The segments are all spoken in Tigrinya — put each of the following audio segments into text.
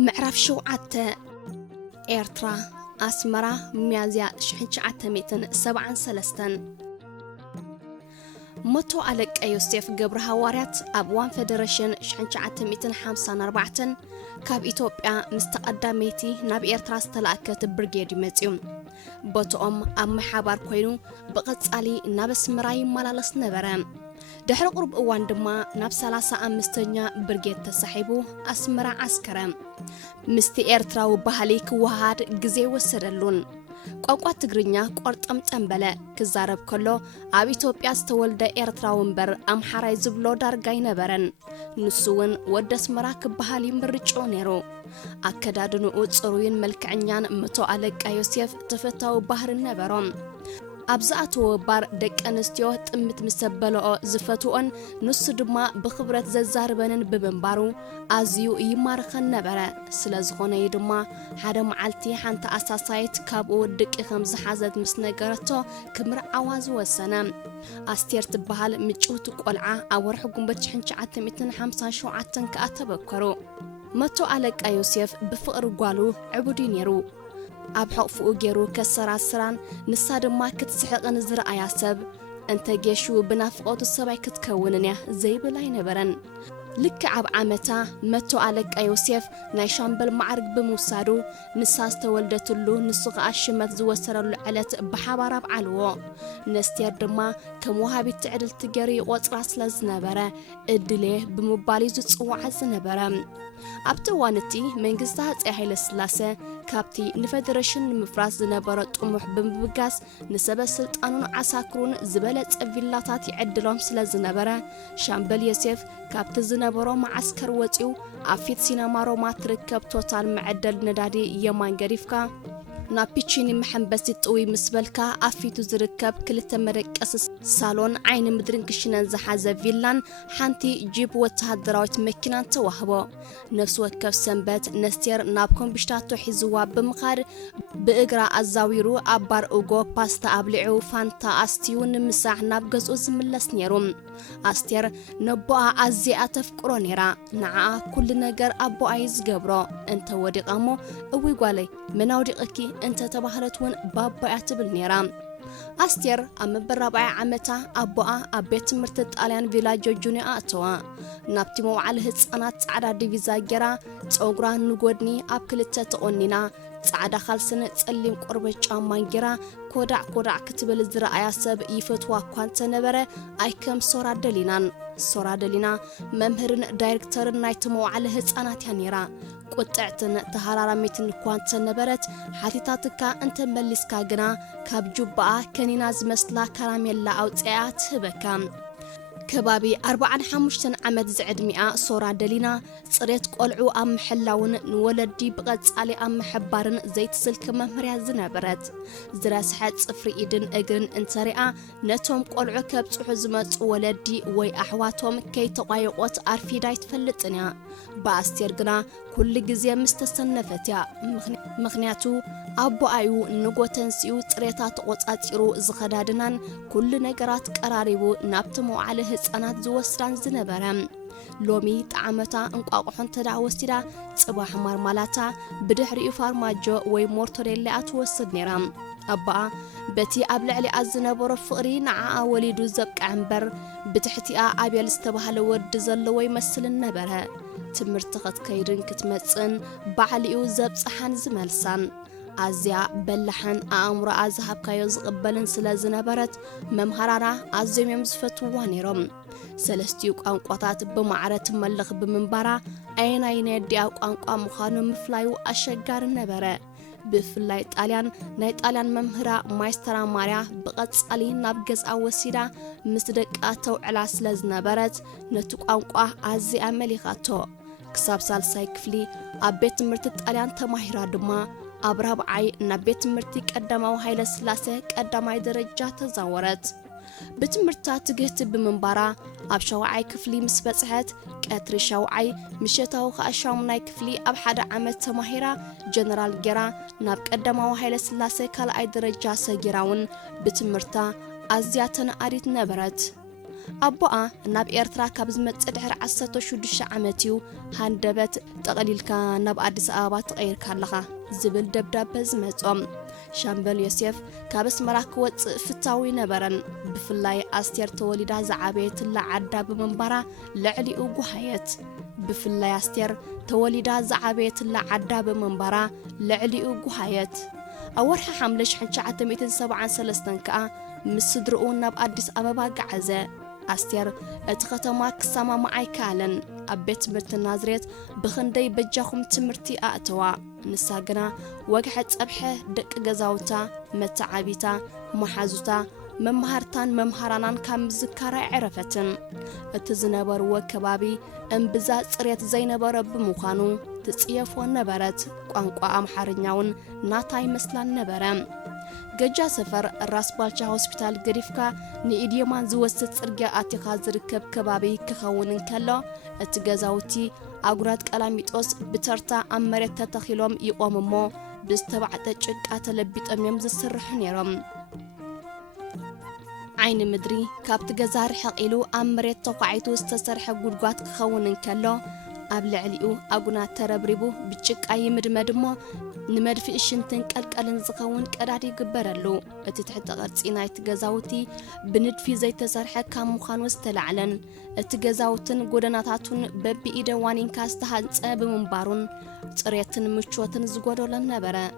معرف شوعة إيرترا أسمرا ميازيا شحنشعة ميتن 73 متو عليك يوسف جبر هواريات أبوان فيدريشن شحنشعة ميتن 54 كاب إثيوبيا مستقدميتي ناب إيرترا استلاكت برجيدي متيوم بوتوم أم حبار كوينو بقصالي ناب سمراي ملالس نبرام دحر قرب اوان دما ناب 35 برجيت تسحيبو أسمرا عسكرام مستي إيرترا وبهالي كوهاد غزي وسدلون ቋንቋ ትግርኛ ቆርጠም ጠንበለ ክዛረብ ከሎ ኣብ ኢትዮጵያ ዝተወልደ ኤርትራውንበር ኣምሓራይ ዝብሎ ዳርጋይ ነበረን ንሱውን ወደ ኣስመራ ክበሃል ይምርጮ ነይሩ ኣከዳድንኡ ጽሩይን መልክዕኛን መቶ አለቃ ዮሴፍ ተፈታው ባህር ነበሮም ኣብዛኣተወ ባር ደቂ ኣንስትዮ ጥምት ምሰበለኦ ዝፈትኦን ንሱ ድማ ብኽብረት ዘዛርበንን ብምንባሩ ኣዝዩ ይማርኸን ነበረ ስለዝኾነ ድማ ሓደ መዓልቲ ሓንቲ ኣሳሳይት ካብኡ ድቂ ከም ዝሓዘት ምስ ነገረቶ ክምርዓዋ ዝወሰነ ኣስቴር ትበሃል ምጭውቲ ቆልዓ ኣብ ወርሒ ጉንበት 1957 ከኣ ተበከሩ መቶ አለቃ ዮሴፍ ብፍቕሪ ጓሉ ዕቡዲ ነይሩ ኣብ ሕቕፉኡ ገይሩ ከሰራስራን ንሳ ድማ ክትስሕቕን ዝረኣያ ሰብ እንተ ጌሹ ብናፍቆቱ ሰባይ ክትከውንን እያ ዘይብል ኣይነበረን ልክ ኣብ ዓመታ መቶ አለቃ ዮሴፍ ናይ ሻምበል ማዕርግ ብምውሳዱ ንሳ ዝተወልደትሉ ንሱ ኸኣ ሽመት ዝወሰረሉ ዕለት ብሓባር ኣብዓልዎ ነስቴር ድማ ከም ወሃቢት ዕድልቲ ገይሩ ይቆፅራ ስለ ዝነበረ እድሌ ብምባል እዩ ዝፅዋዕ ዝነበረ ኣብቲ ዋንቲ መንግስቲ ሃፀይ ሃይለ ስላሴ ካብቲ ንፌደሬሽን ንምፍራስ ዝነበረ ጥሙሕ ብምብጋስ ንሰበ ስልጣኑን ዓሳክሩን ዝበለጸ ቪላታት ይዕድሎም ስለ ዝነበረ ሻምበል ዮሴፍ ካብቲ ዝነበሮ ማዓስከር ወፂው ኣብ ፊት ሲነማ ሮማ ትርከብ ቶታል መዕደል ነዳዲ የማን ገሪፍካ ናፒቺኒ መሐንበሲ ጥዊ ምስበልካ ኣፊቱ ዝርከብ ክልተ መደቀስ ሳሎን ዓይኒ ምድርን ክሽነን ዝሓዘ ቪላን ሓንቲ ጂፕ ወተሃደራዊት መኪናን ተዋህቦ ነፍስ ወከፍ ሰንበት ነስቴር ናብ ኮምቢሽታቶ ሒዝዋ ብምኻድ ብእግራ ኣዛዊሩ ኣብ ባር ኡጎ ፓስታ ኣብሊዑ ፋንታ ኣስትዩ ንምሳሕ ናብ ገዝኡ ዝምለስ ነይሩ ኣስቴር ነቦኣ ኣዝያ ተፍቅሮ ነይራ ንዓኣ ኩሉ ነገር ኣቦኣይ ዝገብሮ እንተ ወዲቓሞ እውይ ጓለይ መናውዲቕኪ انت تبهلتون بابا اعتبل نيرام أستير أم برابع عمتا أبوها أبيت مرتد أليان فيلاجو جوني أتوا نابتي موعاله تصانات على ديفيزا جرا تأغرا نقودني أبكلتا تقونينا تعدا خالسن تسلم قربة جامان جرا كودع كتبل الزراعة سب يفتوا كوانت نبرة أيكم صورة دلينا ممهرن دايركتور نايت موعاله تصانات يانيرا قطعتن تهرارا ميتن كوانت نبرت حتيتاتك انت ملسكا جنا كاب جبعة كنينا زمسلا كراميلا أو تقعات هبكام كبابي 45 عمد زعد 100 صورة دلينا صريت قلعو أم حلاون نولدي بغد علي أم حبارن زيت سلك ممريا زنابرت زراس حد صفر إيدن أجرن انتريا نتوم قلعو كبت حزمت ولدي وي أحواتهم كي تقايقوت عرفي دايت فلتنيا باستير جنا كل جزية مستسنفتيا مغنياتو أبو أيو نقو تنسيو تريتات قطعتيرو زخدادنان كل نقرات قراريبو نابتمو عليه هسانات زوستران زنبرم لومي تعمتا انقاقحون تدعوستيدا صباح مارمالاتا بدحري فارماجو وي مورتوريلا اتوسد نيرام أبا بتي أبلع لي أزنبور فقري نعا وليدو زبك عنبر بتحتي أبيال استبهل ورد زلوي مثل النبرها تمرتقت كيرن كتمتسن بعليو زب صحان زملسان أزيا بلحن أمر أزهب كيوز قبلن سلازنبرت ممهرانا أزيم يمزفتو وانيرم سلستيو قانقوطات بمعرة ملغ بمنبرا أين يدي قانقوا مخانو مفلايو أشجار نبرة بفلاي طاليان ناي طاليان ممهرا مايسترا ماريا بقصالي ناب غزا وسيدا مسدقاتو علا سلازنبرت نتو قانقوا أزيا مليخاتو كساب سالساي كفلي أبيت مرت طاليان تماهرا دما أبراب عي نبيت مرتي قدامو هايل سلاسة قداماي درجة تزاورت بتمرتا تجهت بمنبرا أب شوعي كفلي مسبصحت قطر شوعي مشتاو خاشام ناي كفلي أب حدا عمت تماهرا جنرال جرا ناب قدامو هايل سلاسة كال أي درجة سجراون بتمرتا أزياتنا أريد نبرت أبوها ناب إيرترا كابز متصدحر 16 عامتيو هاندبت تقليلكا ناب أديس أبابا تغير كارلخا زبل دبداب زمتهم شامبل يوسف كابس مراك وط فتاوي نبرن بفلاي أستير توليدا زعابيت لعدا بمنبرا لعلي أوغوهايت بفلاي أستير توليدا زعابيت لعدا بمنبرا لعلي أوغوهايت أورها حملش حنشعة 173 كا مسدرؤون ناب أديس أبابا قعزة أستير اتختما كساما معي كالن أبيت مرت النازريت بخندي بجاهم تمرتي أأتوا نساقنا وقحت أبحه دك جزاوتا متعابيتا محازوتا ممهرتان ممهرانان كام زكارة عرفتن التزنبر وكبابي انبزا صريت زينبر بمخانو تسيفو نبرت قانقوا أمحارنياون ناتاي مسلان نبرم ججا سفر الراس بالشا هوسبيتال قريفكا نيديومان زوست صرقا آتيخا زركب كبابي كخونن كلا اتجازاوتي أقرات كلاميتوس بترتا أمرت تتخيلهم يقوممو بستبعت تشك أتلبيت أميم زسرح نيرم عين مدري كابت جزار حقيلو أمرت توقعيتو استسرح قرقات كخونن كلا قبل عليو أقنا تربريبو بتشك أي مدمدمو نمدفئ الشنتن كالكالن زخون كرادي قبرلو اتي تحت غرصينا يتجزاوتي بندفي زي تسرحة كام مخان وستلعلن اتجزاوتن قدناتاتون ببي إيدوانين كاستهانس بمنبارون تريتن مشوتن زقودولن نبرا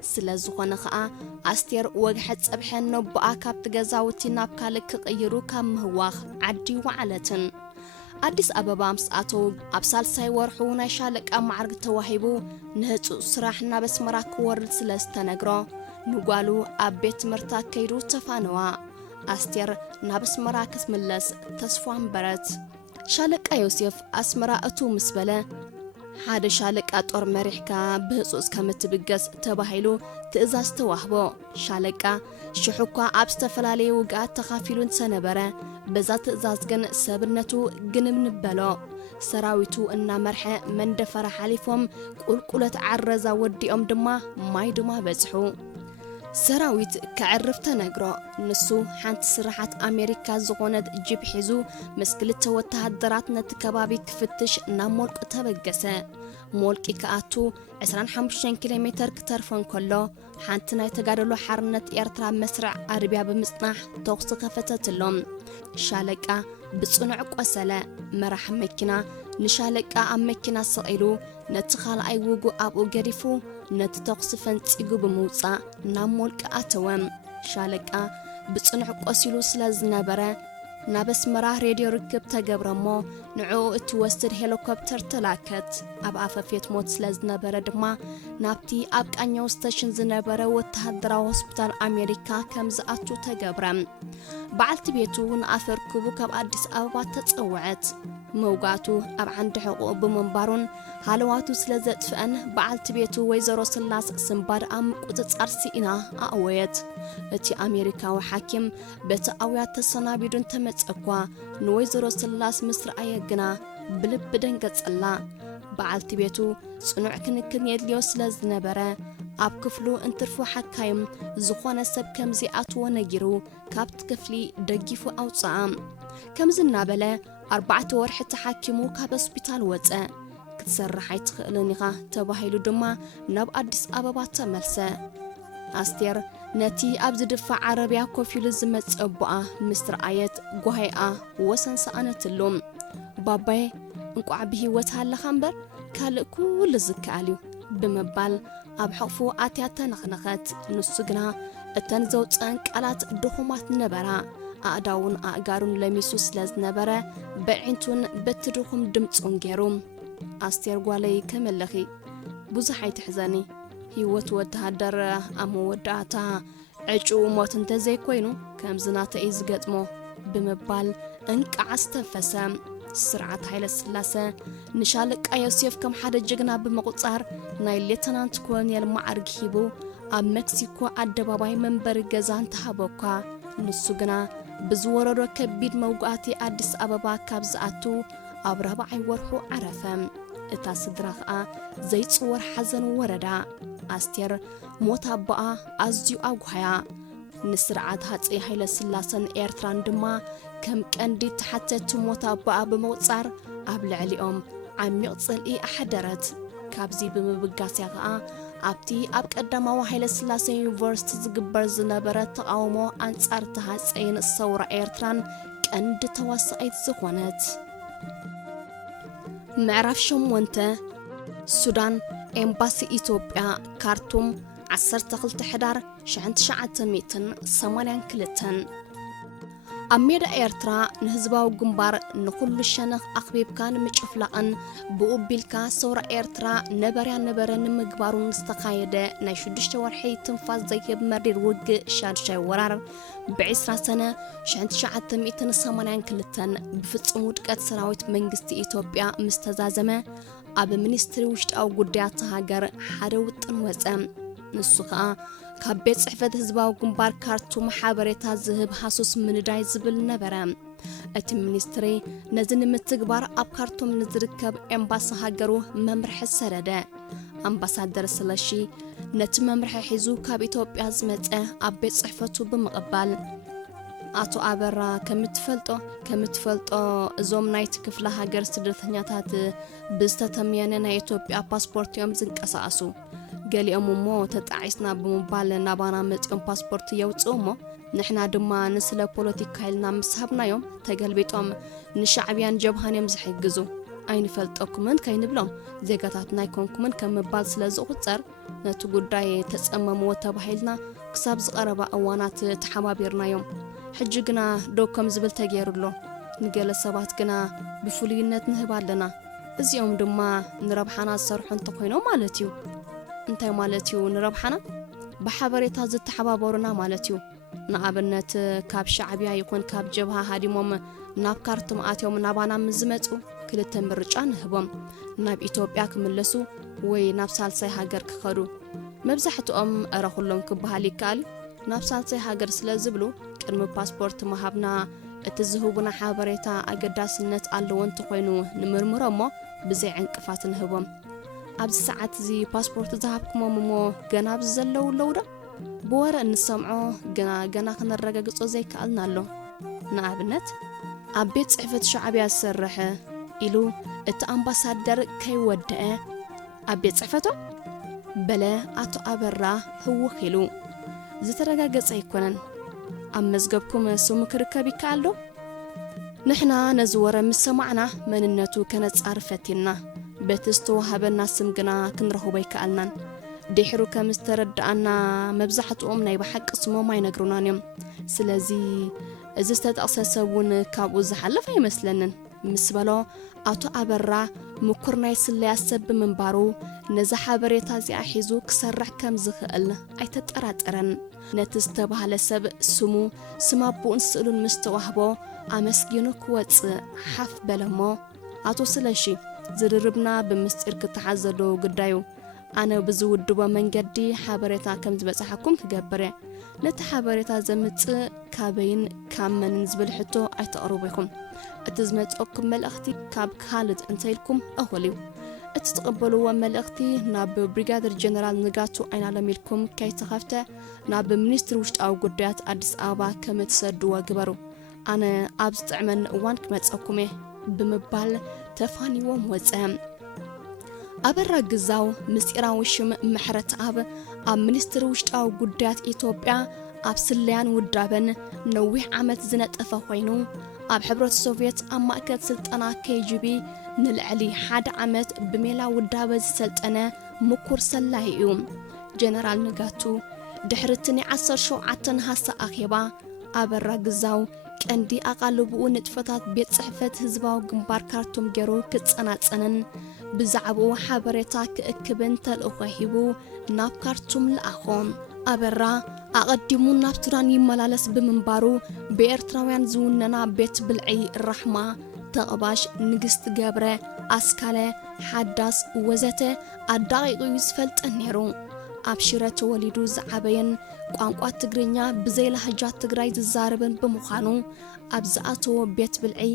سلازوخون خاء أستير وقحت سبحان نبقى كاب تجزاوتي نابكالك قيرو كام هواخ عدي وعلتن أديس أبابا مسأتو أبسال سايورحو نايشالك أم عرق تواهيبو نهتو سراحنا بس مراك ورد سلستنقرو نقالو أبيت مرتا كيرو تفانوا أستير نابس مراكس ملس تسفوان برت شالك أيوسيف أسمرا أتو مسبلة حاد شالك أطور مريحكا بهصوص كمتبقس تباهيلو تأزاز تواهبو شالكا شحوكا أبستفلالي وقات تخافيلون سنبرا بذات زازجن سبرنتو جنم نبلو سراويتو إن مرحة من دفر حليفهم كل عرزا ودي دما ماي دما بزحو سراويت كعرفت نقرأ نسو حانت سرحات أمريكا زغوند جيب حزو مسكلت وتهدرات نتكبابي كفتش نامولك تبقسا مولك إكااتو 25 كيلومتر كترفن كله حانتنا يتقارلو حرنت إيرترا مسرع أربيا بمصنح توقس كفتت اللهم شالكا بصنع قوسلا مرح مكنا نشالكا أم مكنا صغيرو نتخال أي وقو أبو قريفو نتتوقس فانتيقو بموصا نامولك أتوام شالكا بصنع قوسيلو سلازنابرا نابس مراه راديو ركب تقبرمو نعو اتوستر هيلوكوبتر تلاكت أب أفافيت موت سلازنابرا دما نابتي أبك أنيو ستاشن زنابرا وتهدرا هوسبيتال أمريكا كمزاتو تقبرم بعلت بيتو نأثر كوبو كاب أديس أبابا تتصوعت موقعتو أب عند حقوق بمنبارون هالواتو سلازت فأن بعلت بيتو ويزارو سلاس سنبار أم قدت أرسينا أقويت اتي أمريكا وحاكم بتأويات تصنابيدون تمتأكوا نويزارو سلاس مصر أيقنا بلب دنقت الله بعلت بيتو صنوع كنكن يدليو سلاز نبرا أب كفلو انترفو حكايم زخوانا سب كمزي أتو نجيرو كابت كفلي دقيفو أوصام كمزنا بلا 4 ورحة تحاكمو كاب اسبيتال وطا كتسرحي تخلنيغا تباهيلو دما ناب أديس أبابا تملسا أستير نتي أبز دفع عربيا كوفيلو زمت أبوآ مستر آيات قوهيئة وسن سأنة اللوم باباي انكو عبيه وتها لخنبر كالك كل زكاليو بمبال أبحقفو آتياتا نخنخت نسوغنا التنزوت انك ألات دخومات نبرا أعداون أعقارون لميسو سلاز نبرا بعينتون بتدخم دمتون جيروم أستير قوالي كملخي بوزحي تحزاني هيوت ودهدر أمو ودعتا عجو موتن تزي كوينو كمزنات إيزقاتمو بمبال انك عستفسام سرعة هايلا السلاسة نشالك أيوسيف كم حدا جغنا بمقصار ناي ليتنانت كولونيال معرق هيبو أب مكسيكو أدباباي منبر غزان تحابوكا نسوغنا بزورو كبيد موقعاتي أديس أبابا كابزاتو أبرابا عيورحو عرفم اتا صدراخا زي تصور حزن وردا أستير موتا بقى أزيو أوغايا ንስርዓት ሃፀይ ሃይለ ስላሰን ኤርትራን ድማ ከም ቀንዲ ተሓተቲ ሞታ በኣብ መውጻር ኣብ ልዕሊኦም ዓሚቕ ጽልኢ ኣሓደረት ካብዚ ብምብጋስያ ከዓ ኣብቲ ኣብ ቀዳማዊ ሃይለ ስላሴ ዩኒቨርሲቲ ዝግበር ዝነበረ ተቃውሞ ኣንጻር ተሃፀይን ሰውራ ኤርትራን ቀንዲ ተዋሳኢት ዝኾነት ምዕራፍ 8 ሱዳን ኤምባሲ ኢትዮጵያ ካርቱም 12 ሕዳር 1982 ኣብ ሜዳ ኤርትራ ንህዝባዊ ግንባር ንኹሉ ሸነኽ ኣኽቢብካን ምጭፍላቕን ብኡቢልካ ሰውራ ኤርትራ ነበረን ምግባሩን ዝተኻየደ ናይ 6 ወርሒ ትንፋስ ዘይህብ መሪር ውግእ ሻድሻይ ወራር ብ20 ሰነ 1982 ብፍጹም ውድቀት ሰራዊት መንግስቲ ኢትዮጵያ ምስ ተዛዘመ ኣብ ሚኒስትሪ ውሽጣዊ ጉዳያት ሃገር ሓደ ውጥን ወፀ ንሱ ከዓ ካብ ቤት ጽሕፈት ህዝባዊ ግንባር ካርቱም ሓበሬታ ዝህብ ሃሱስ ምንዳይ ዝብል ነበረ እቲ ሚኒስትሪ ነዚ ንምትግባር ኣብ ካርቱም ንዝርከብ ኤምባሲ ሃገሩ መምርሒ ሰደደ ኣምባሳደር ስለሺ ነቲ መምርሒ ሒዙ ካብ ኢትዮጵያ ዝመፀ ኣብ ቤት ጽሕፈቱ ብምቕባል ኣቶ ኣበራ ከምትፈልጦ እዞም ናይቲ ክፍለ ሃገር ስደተኛታት ብዝተተምየነ ናይ ኢትዮጵያ ፓስፖርት እዮም ዝንቀሳቐሱ ገሊኦም እሞ ተጣዒስና ብምባል ናባና መፅኦም ፓስፖርት የውፅኡሞ ንሕና ድማ ንስለ ፖለቲካ ኢልና ምስሃብናዮም ተገልቢጦም ንሻዕብያን ጀብሃን ዝሕግዙ ኣይንፈልጠኩምን ከይንብሎም ዜጋታትና ይኮንኩምን ከም ምባል ስለ ዝቑፀር ነቲ ጉዳይ ተጸመምዎ ተባሂልና ክሳብ ዝቐረባ እዋናት ተሓባቢርናዮም ሕጂ ግና ዶከም ዝብል ተገይሩሎ ንገለ ሰባት ግና ብፍሉይነት ንህብ ኣለና እዚኦም ድማ ንረብሓና ዝሰርሑ እንተኮይኖም ማለት እዩ እንታይ ማለት እዩ ንረብሓና ብሓበሬታ ዝተሓባበሩና ማለት እዩ ንኣብነት ካብ ሻዕብያ ይኹን ካብ ጀብሃ ሃዲሞም ናብ ካርቱም ኣትዮም ናባና ምዝመፁ ክልተ ምርጫ ንህቦም ናብ ኢትዮጵያ ክምለሱ ወይ ናብ ሳልሳይ ሃገር ክኸዱ መብዛሕትኦም ኣረኹሎም ክበሃል ይከኣል ናብ ሳልሳይ ሃገር ስለ ዝብሉ ቅድሚ ፓስፖርት መሃብና እቲ ዝህቡና ሓበሬታ ኣገዳስነት ኣለዎ እንተኮይኑ ንምርምሮ እሞ ብዘይ ዕንቅፋት ንህቦም ኣብዚ ሰዓት እዚ ፓስፖርት ዝሃብኩሞም እሞ ገና ብዘለው ለውዳ ብወረ እንሰምዖ ገና ክነረጋግጾ ዘይከኣልና ኣሎ ንኣብነት ኣብ ቤት ጽሕፈት ሻዕብያ ዝሰርሕ ኢሉ እቲ ኣምባሳደር ከይወድአ ኣብ ቤት ጽሕፈቶ በለ ኣቶ ኣበራ ህውኽ ኢሉ ዝተረጋገጸ ኣይኮነን ኣብ መዝገብኩም ስሙ ክርከብ ይከኣል ዶ ንሕና ነዚ ወረ ምስ ሰማዕና መንነቱ ከነጻር ፈቲና በቲ ዝተዋሃበና ስም ግና ክንረኽቦ ኣይከኣልናን ድሕሩ ከም ዝተረዳእና መብዛሕትኦም ናይ ብሓቂ ስሞም ኣይነግሩናን እዮም ስለዚ እዚ ዝተጠቕሰ ሰብ እውን ካብኡ ዝሓለፍ ኣይመስለንን ምስ በሎ ኣቶ ኣበራ ምኩር ናይ ስለያ ሰብ ብምንባሩ ነዚ ሓበሬታ እዚኣ ሒዙ ክሰርሕ ከም ዝኽእል ኣይተጠራጠረን ነቲ ዝተባህለ ሰብ ስም ኣቦኡን ስእሉን ምስ ተዋህቦ ኣመስጊኑ ክወፅእ ሓፍ በለሞ ኣቶ ስለሺ ዝርርብና ብምስጢር ክትሓዘዶ ጉዳዩ ኣነ ብዝውድቦ መንገዲ ሓበሬታ ከም ዝበፅሐኩም ክገብር ነቲ ሓበሬታ ዘምፅእ ካበይን ካብ መንን ዝብል ሕቶ ኣይተቕርቡ ኢኹም እቲ ዝመፅኦኩም መልእኽቲ ካብ ካልእ እንተኢልኩም እኹል እዩ እቲ ተቐበልዎ መልእኽቲ ናብ ብሪጋደር ጀነራል ንጋቱ ኣይናለም ኢልኩም ከይተኸፍተ ናብ ሚኒስትሪ ውሽጣዊ ጉዳያት ኣዲስ ኣበባ ከም እትሰድዎ ግበሩ ኣነ ኣብ ዝጥዕመኒ እዋን ክመፀኩም እየ ብምባል ተፋኒዎም ወፀ ኣበራ ግዛው ምስጢራዊ ሽም ምሕረት ኣብ ሚኒስትሪ ውሽጣዊ ጉዳያት ኢትዮጵያ ኣብ ስለያን ውዳበን ነዊሕ ዓመት ዝነጠፈ ኮይኑ ኣብ ሕብረት ሶቪየት ኣብ ማእከል ስልጠና KGB ንልዕሊ 1 ዓመት ብሜላ ውዳበ ዝሰልጠነ ምኩር ሰላይ እዩ ጀነራል ንጋቱ ድሕሪትኒ 17 ነሓስ ኣኼባ ኣበራ ግዛው ቀንዲ ኣቃልብኡ ንጥፈታት ቤት ጽሕፈት ህዝባዊ ግንባር ካርቱም ገይሩ ክጸናጸንን ብዛዕባኡ ሓበሬታ ክእክብን ተልእኾ ሂቡ ናብ ካርቱም ለኣኾም ኣበራ ኣቐዲሙ ናብ ሱዳን ይመላለስ ብምንባሩ ብኤርትራውያን ዝውነና ቤት ብልዒ ራሕማ ተቕባሽ ንግስት ገብረ ኣስካለ ሓዳስ ወዘተ ኣዳቂቑ ዝፈልጠን ነይሩ ኣብ ሽረ ተወሊዱ ዝዓበየን ቋንቋ ትግርኛ ብዘይ ላህጃ ትግራይ ዝዛረብን ብምዃኑ ኣብ ዝኣተወ ቤት ብልዒ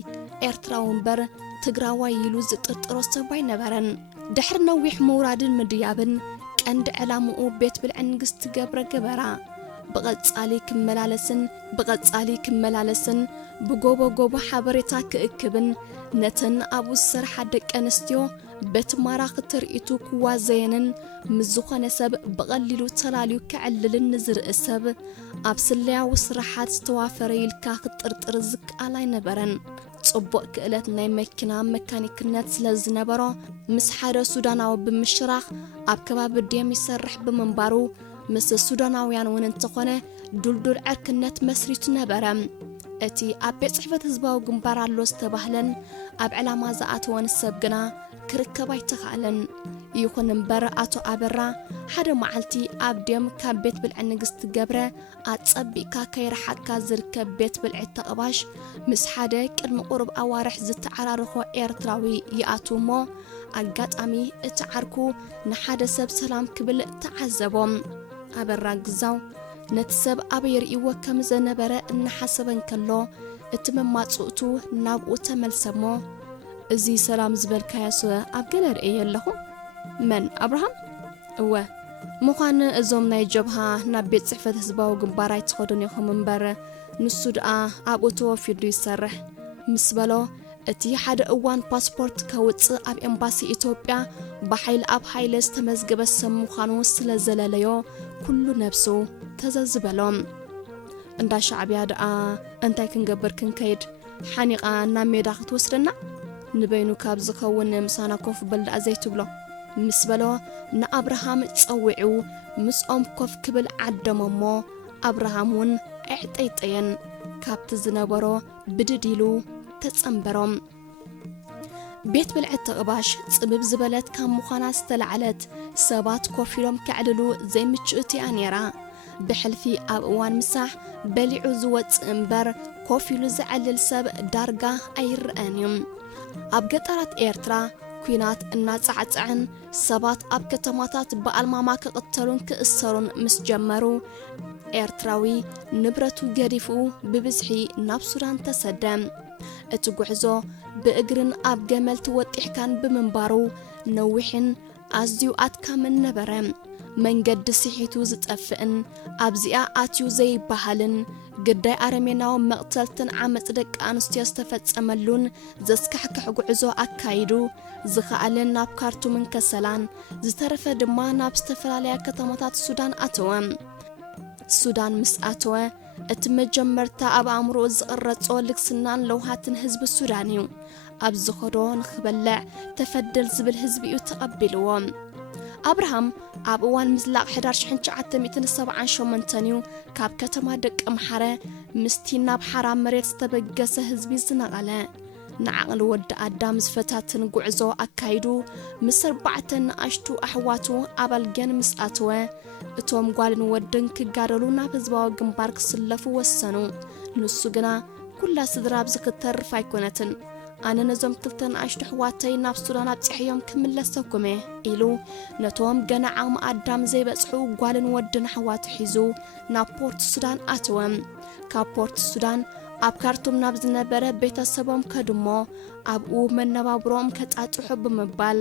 ኤርትራዊ እምበር ትግራዋይ ኢሉ ዝጥርጥሮ ሰብ ኣይነበረን ድሕሪ ነዊሕ ምውራድን ምድያብን ቀንዲ ዕላምኡ ቤት ብልዒ ንግስት ገብረ ገበራ بقصالي كملالسن بغوبو حبرتا كእክብን ነተን አቡ ስራሕ ደቅ አንስትዮ በት ማራኽ ትርኢቱ ኩዋዘየንን ምዝኾነ ሰብ በቀሊሉ ተላልዩ ከዕልልን ዝርእሰብ አብስልያው ስራሓት ዝተዋፈረ ይልካ ክጥርጥር ዝቃላይ ነበረን ጽቡቅ ክእለት ናይ መኪና መካኒክነት ስለዝነበሮ ምስ ሓደ ሱዳናዊ ብምሽራኽ ኣብ ከባቢ ደም ይሰርሕ ብምንባሩ ምስ ሱዳናውያን ውን እንተኾነ ዱልዱል ዕርክነት መስሪቱ ነበረ እቲ ኣብ ቤት ጽሕፈት ህዝባዊ ግንባር ኣሎ ዝተባህለን ኣብ ዕላማ ዝኣተወን ሰብ ግና ክርከብ ኣይተኻለን ይኹን እምበር ኣቶ ኣበራ ሓደ መዓልቲ ኣብ ደም ካብ ቤት ብልዒ ንግስቲ ገብረ ኣጸቢካ ከይረሓካ ዝርከብ ቤት ብልዒ ተቕባሽ ምስ ሓደ ቅድሚ ቁርብ ኣዋርሕ ዝተዓራርኾ ኤርትራዊ ይኣትውሞ ኣጋጣሚ እቲ ዓርኩ ንሓደ ሰብ ሰላም ክብል ተዓዘቦም ኣበራ ግዛው ነቲ ሰብ ኣበይ ርእይዎ ከም ዘነበረ እናሓሰበን ከሎ እቲ መማጽኡቱ ናብኡ ተመልሰሞ እዚ ሰላም ዝበልካያስ ኣብ ገለ ርእየ ኣለኹ መን አብርሃም እወ ምዃን እዞም ናይ ጀብሃ ናብ ቤት ጽሕፈት ህዝባዊ ግንባር ኣይትኸዱን ኢኹም እምበር ንሱ ደኣ ኣብኡ ተወፊዱ ይሰርሕ ምስ በሎ እቲ ሓደ እዋን ፓስፖርት ከውፅእ ኣብ ኤምባሲ ኢትዮጵያ ብሓይል ኣብ ሓይለ ዝተመዝገበ ሰብ ምዃኑ ስለዘለለዮ ኩሉ ነብሱ ተዘዝበሎም እንዳ ሻዕብያ ደኣ እንታይ ክንገብር ክንከይድ ሓኒቓ ናብ ሜዳ ክትወስደና ንበይኑ ካብ ዝኸውን ምሳና ኮፍ በልዳ ዘይትብሎ ምስ በሎ ንኣብርሃም ጸዊዑ ምስኦም ኮፍ ክብል ዓደሞሞ ኣብርሃም ውን ኣዕጠይጠየን ካብቲ ዝነበሮ ብድዲሉ ተጸንበሮም ቤት ብልዒ ተቕባሽ ጽብብ ዝበለት ካብ ምዃና ዝተለዓለት ሰባት ኮፍ ኢሎም ከዕልሉ ዘይምችእቲ እያ ነይራ ብሕልፊ ኣብ እዋን ምሳሕ በሊዑ ዝወፅእ እምበር ኮፍ ኢሉ ዝዕልል ሰብ ዳርጋ ኣይርአን እዩ ኣብ ገጠራት ኤርትራ ኩናት እናጻዕጽዕን ሰባት ኣብ ከተማታት በኣልማማ ክቕተሉን ክእሰሩን ምስ ጀመሩ ኤርትራዊ ንብረቱ ገዲፉ ብብዝሒ ናብ ሱዳን ተሰደ እቲ ጉዕዞ ብእግርን ኣብ ገመል ትወጢሕካን ብምንባሩ ነዊሕን ኣዝዩ ኣትካምን ነበረ መንገዲ ስሒቱ ዝጠፍእን ኣብዚኣ ኣትዩ ዘይባሃልን ግዳይ ኣረሜናዊ መቕተልትን ዓመፅ ደቂ ኣንስትዮ ዝተፈጸመሉን ዘስካሕክሕ ጉዕዞ ኣካይዱ ዝኸኣለን ናብ ካርቱምን ከሰላን ዝተረፈ ድማ ናብ ዝተፈላለያ ከተማታት ሱዳን ኣተወ ሱዳን ምስ ኣተወ እቲ መጀመርታ ኣብ ኣእምሮኡ ዝቕረጾ ልግስናን ለውሃትን ህዝቢ ሱዳን እዩ ኣብ ዝኸዶ ንኽበልዕ ተፈደል ዝብል ህዝቢ እዩ ተቐቢልዎ አብርሃም ኣብ እዋን ምዝላቕ ሕዳር 1978 እዩ ካብ ከተማ ደቂ ምሓረ ምስቲ ናብ ሓራም መሬት ዝተበገሰ ህዝቢ ዝነቐለ ንዓቕሊ ወዲ ኣዳም ዝፈታትን ጉዕዞ ኣካይዱ ምስ 4 ንኣሽቱ ኣሕዋቱ ኣባልገን ምስ ኣተወ እቶም ጓልን ወድን ክጋደሉ ናብ ህዝባዊ ግንባር ክስለፉ ወሰኑ ንሱ ግና ኩላ ስድራ ብዝክተርፍ ኣይኮነትን ኣነ ነዞም 2 ንኣሽቱ ኣሕዋተይ ናብ ሱዳን ኣብፅሕዮም ክምለሰኩም ኢሉ ነቶም ገና ዓቕሚ ኣዳም ዘይበፅሑ ጓልን ወድን ኣሕዋቱ ሒዙ ናብ ፖርት ሱዳን ኣተወም ካብ ፖርት ሱዳን ኣብ ካርቱም ናብ ዝነበረ ቤተሰቦም ከድሞ ኣብኡ መነባብሮም ከጣጥሑ ብምባል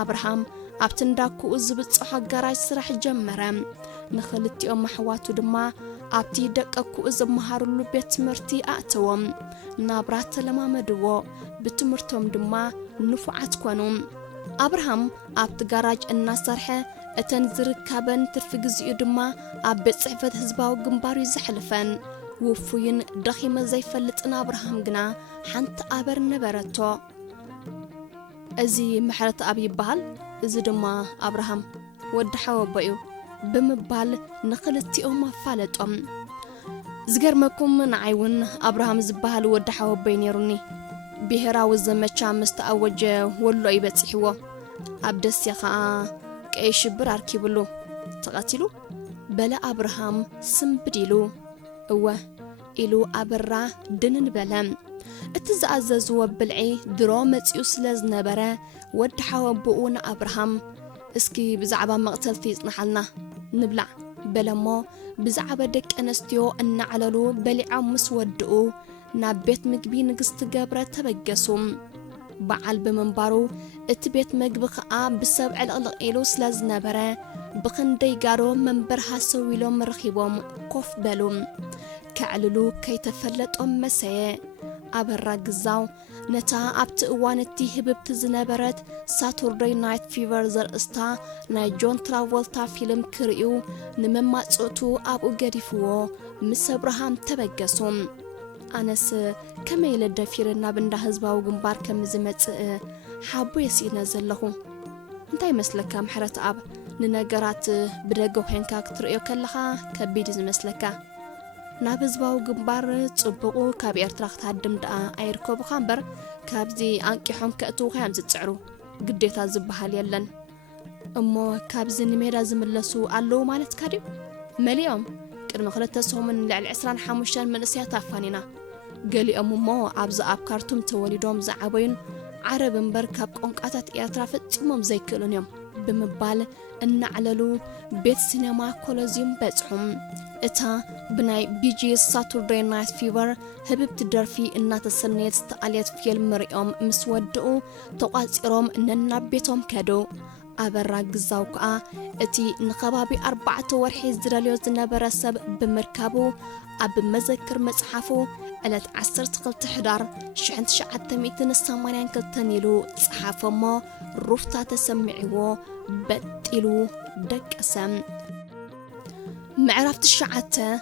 አብርሃም ኣብቲ እንዳኩኡ ዝብፅሖ ጋራጅ ስራሕ ጀመረ ንኽልቲኦም ኣሕዋቱ ድማ ኣብቲ ደቀኩኡ ዝመሃሩሉ ቤት ትምህርቲ ኣእተዎም ናብራ ተለማመድዎ ብትምህርቶም ድማ ንፉዓት ኮኑ አብርሃም ኣብቲ ጋራጅ እናሰርሐ እተን ዝርከበን ትርፊ ግዚኡ ድማ ኣብ ቤት ጽሕፈት ህዝባዊ ግንባር ይዝሕልፈን ውፉይን ደኺመ ዘይፈልጥን አብርሃም ግና ሓንቲ ኣበር ነበረቶ እዚ ምሕረት ኣብ ይበሃል እዚ ድማ አብርሃም ወዲ ሓወበዩ ብምባል ንኽልቲኦም ኣፋለጦም ዝገርመኩም ንዓይውን አብርሃም ዝበሃል ወዲ ሓወበይ ነይሩኒ ብሄራዊ ዘመቻ ምስተኣወጀ ወሎ ይበጽሕዎ ኣብ ደስያ ኸዓ ቀይ ሽብር ኣርኪብሉ ተቐቲሉ በለ አብርሃም ስምብዲሉ እወ ኢሉ ኣበራ ድንን በለ እቲ ዝኣዘዝዎ ብልዒ ድሮ መጺኡ ስለ ዝነበረ ወዲ ሓወብኡ ንአብርሃም እስኪ ብዛዕባ መቕተልቲ ይጽንሓልና ንብላዕ በለሞ ብዛዕባ ደቂ ኣንስትዮ እናዕለሉ በሊዖም ምስ ወድኡ ናብ ቤት ምግቢ ንግስቲ ገብረ ተበገሱ በዓል ብምንባሩ እቲ ቤት ምግቢ ኸዓ ብሰብ ዕልቕልቕ ኢሉ ስለ ዝነበረ بخندي قارو منبر حاسويلهم رخيبهم كوف بلوم كعللو كي تفلتهم مساء أبرا قزاو نتا أبت أوانتي هببت زنبرت ساتورداي نايت فيفر زر استا ناي جون ترافولتا فيلم كريو نمما تسوتو أبو قريفوو مس أبراهام تبقسوم أنس كما يلد فيرنا بندا هزباو جنبار كم زمت حابو يسينا زلهو انتاي مسلكا محرت أب ننقرات بدقو هنكاك تريو كلها كبيد زمسلكا نابزباو جنبار تصبقو كاب إرتراخ تهدم دا أيركو بخامبر كابزي أنكي حم كأتو خيام زتسعرو قديتا زبها ليلن أمو كابزي نميرا زملسو ألو مالت كاريو مليوم كرم خلت سومن لعل عسران حاموشان من سياتا فانينا قالي أمو عبز أب كارتوم توليدوم زعبين عرب مبر كاب قنقاتات إرترافت تمام زي كلون يوم بمبال النعللو بيت سينما كولوزيوم بزحهم اتا بناي بيجي ساتورداي نايت فيفر هبب تدرفي انات السنيت استقاليت فيلم مريوم مسودقو تقاصيروم اننا بيتهم كادو أبرا قزاوكا اتي نقبابي 4 ورحي زراليو زنبرا سب بمركابو أب مذكر مصحفو ألت 10 حدار شعنت شعات تميتن السامانيان كالتانيلو صحافة ما رفتا تسمعيو بتيلو دك أسم معرفت الشعاتة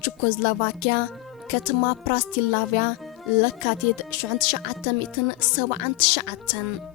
تشيكوسلوفاكيا كتما براستيلافيا لكاتيد شعنت شعات تميتن 7 شعاتن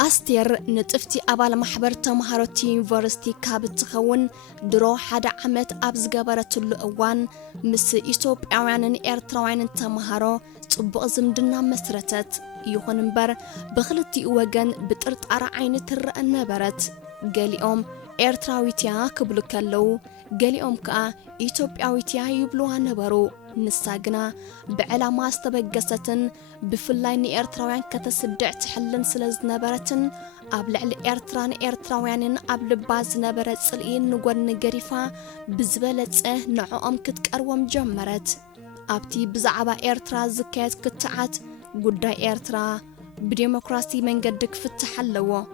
أستير نتفتي أبال محبر تمهارتي يونيفرسيتي كابت تخون درو حدا عمت أبز جبرت الأوان مس إثيوبياويان إرتراويان تمهارو صبغ زمدنا مسرتت يخون مبر بخلتي وجن بترت أرى عين تر النبرت قاليهم إرتراويتيا كبلو كلو قاليهم كا إثيوبياويتيا يبلوها نبرو نساقنا بعلامة استبقستن بفلاين إرتراويان كتسدع تحلن سلز نبرتن أبلع الإرتراويان أبل باز نبرت سلئين نقول نقريفا بزبالة نعوام كتكروم جمرت أبتي بزعبا إرترا زكاة كتعات قدا إرترا بديمقراسي من قدك فتحلو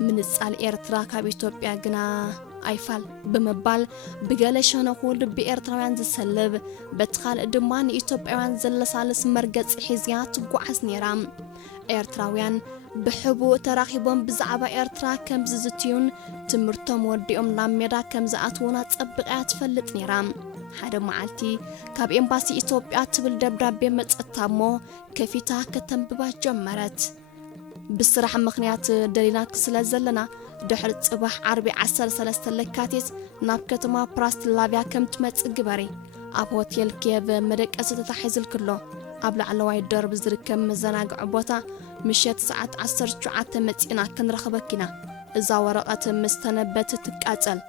من السال إرترا كاب إثيوبيا قنا أيفال بمبال بقالشان أقول بإرتراويان زسلب بتخال دمان إثيوبياويان زلسالس مرقز حزيات وقعز نيرام إرتراويان بحبو تراخيبهم بزعبا إرترا كم ززتيون تمرتم وديهم ناميرا كم زعاتونا تطبقات فلت نيرام حدا معالتي كاب إمباسي إثيوبيا تبل دبرابي متقطامو كفيتا كتنببات جمرت بصراحة مخنيات دليلات سلازلنا دحر صباح عربي 13 لكاتيت ناب كتما براستيلافيا كم تمص جبري اب هوتيل كيف مدقسه تحيزل كله ابل علواي درب زركم مزناق عبوتا مشيت ساعه 10 جعات مصينا كنرخبكينا اذا ورقات مستنبت تقاصل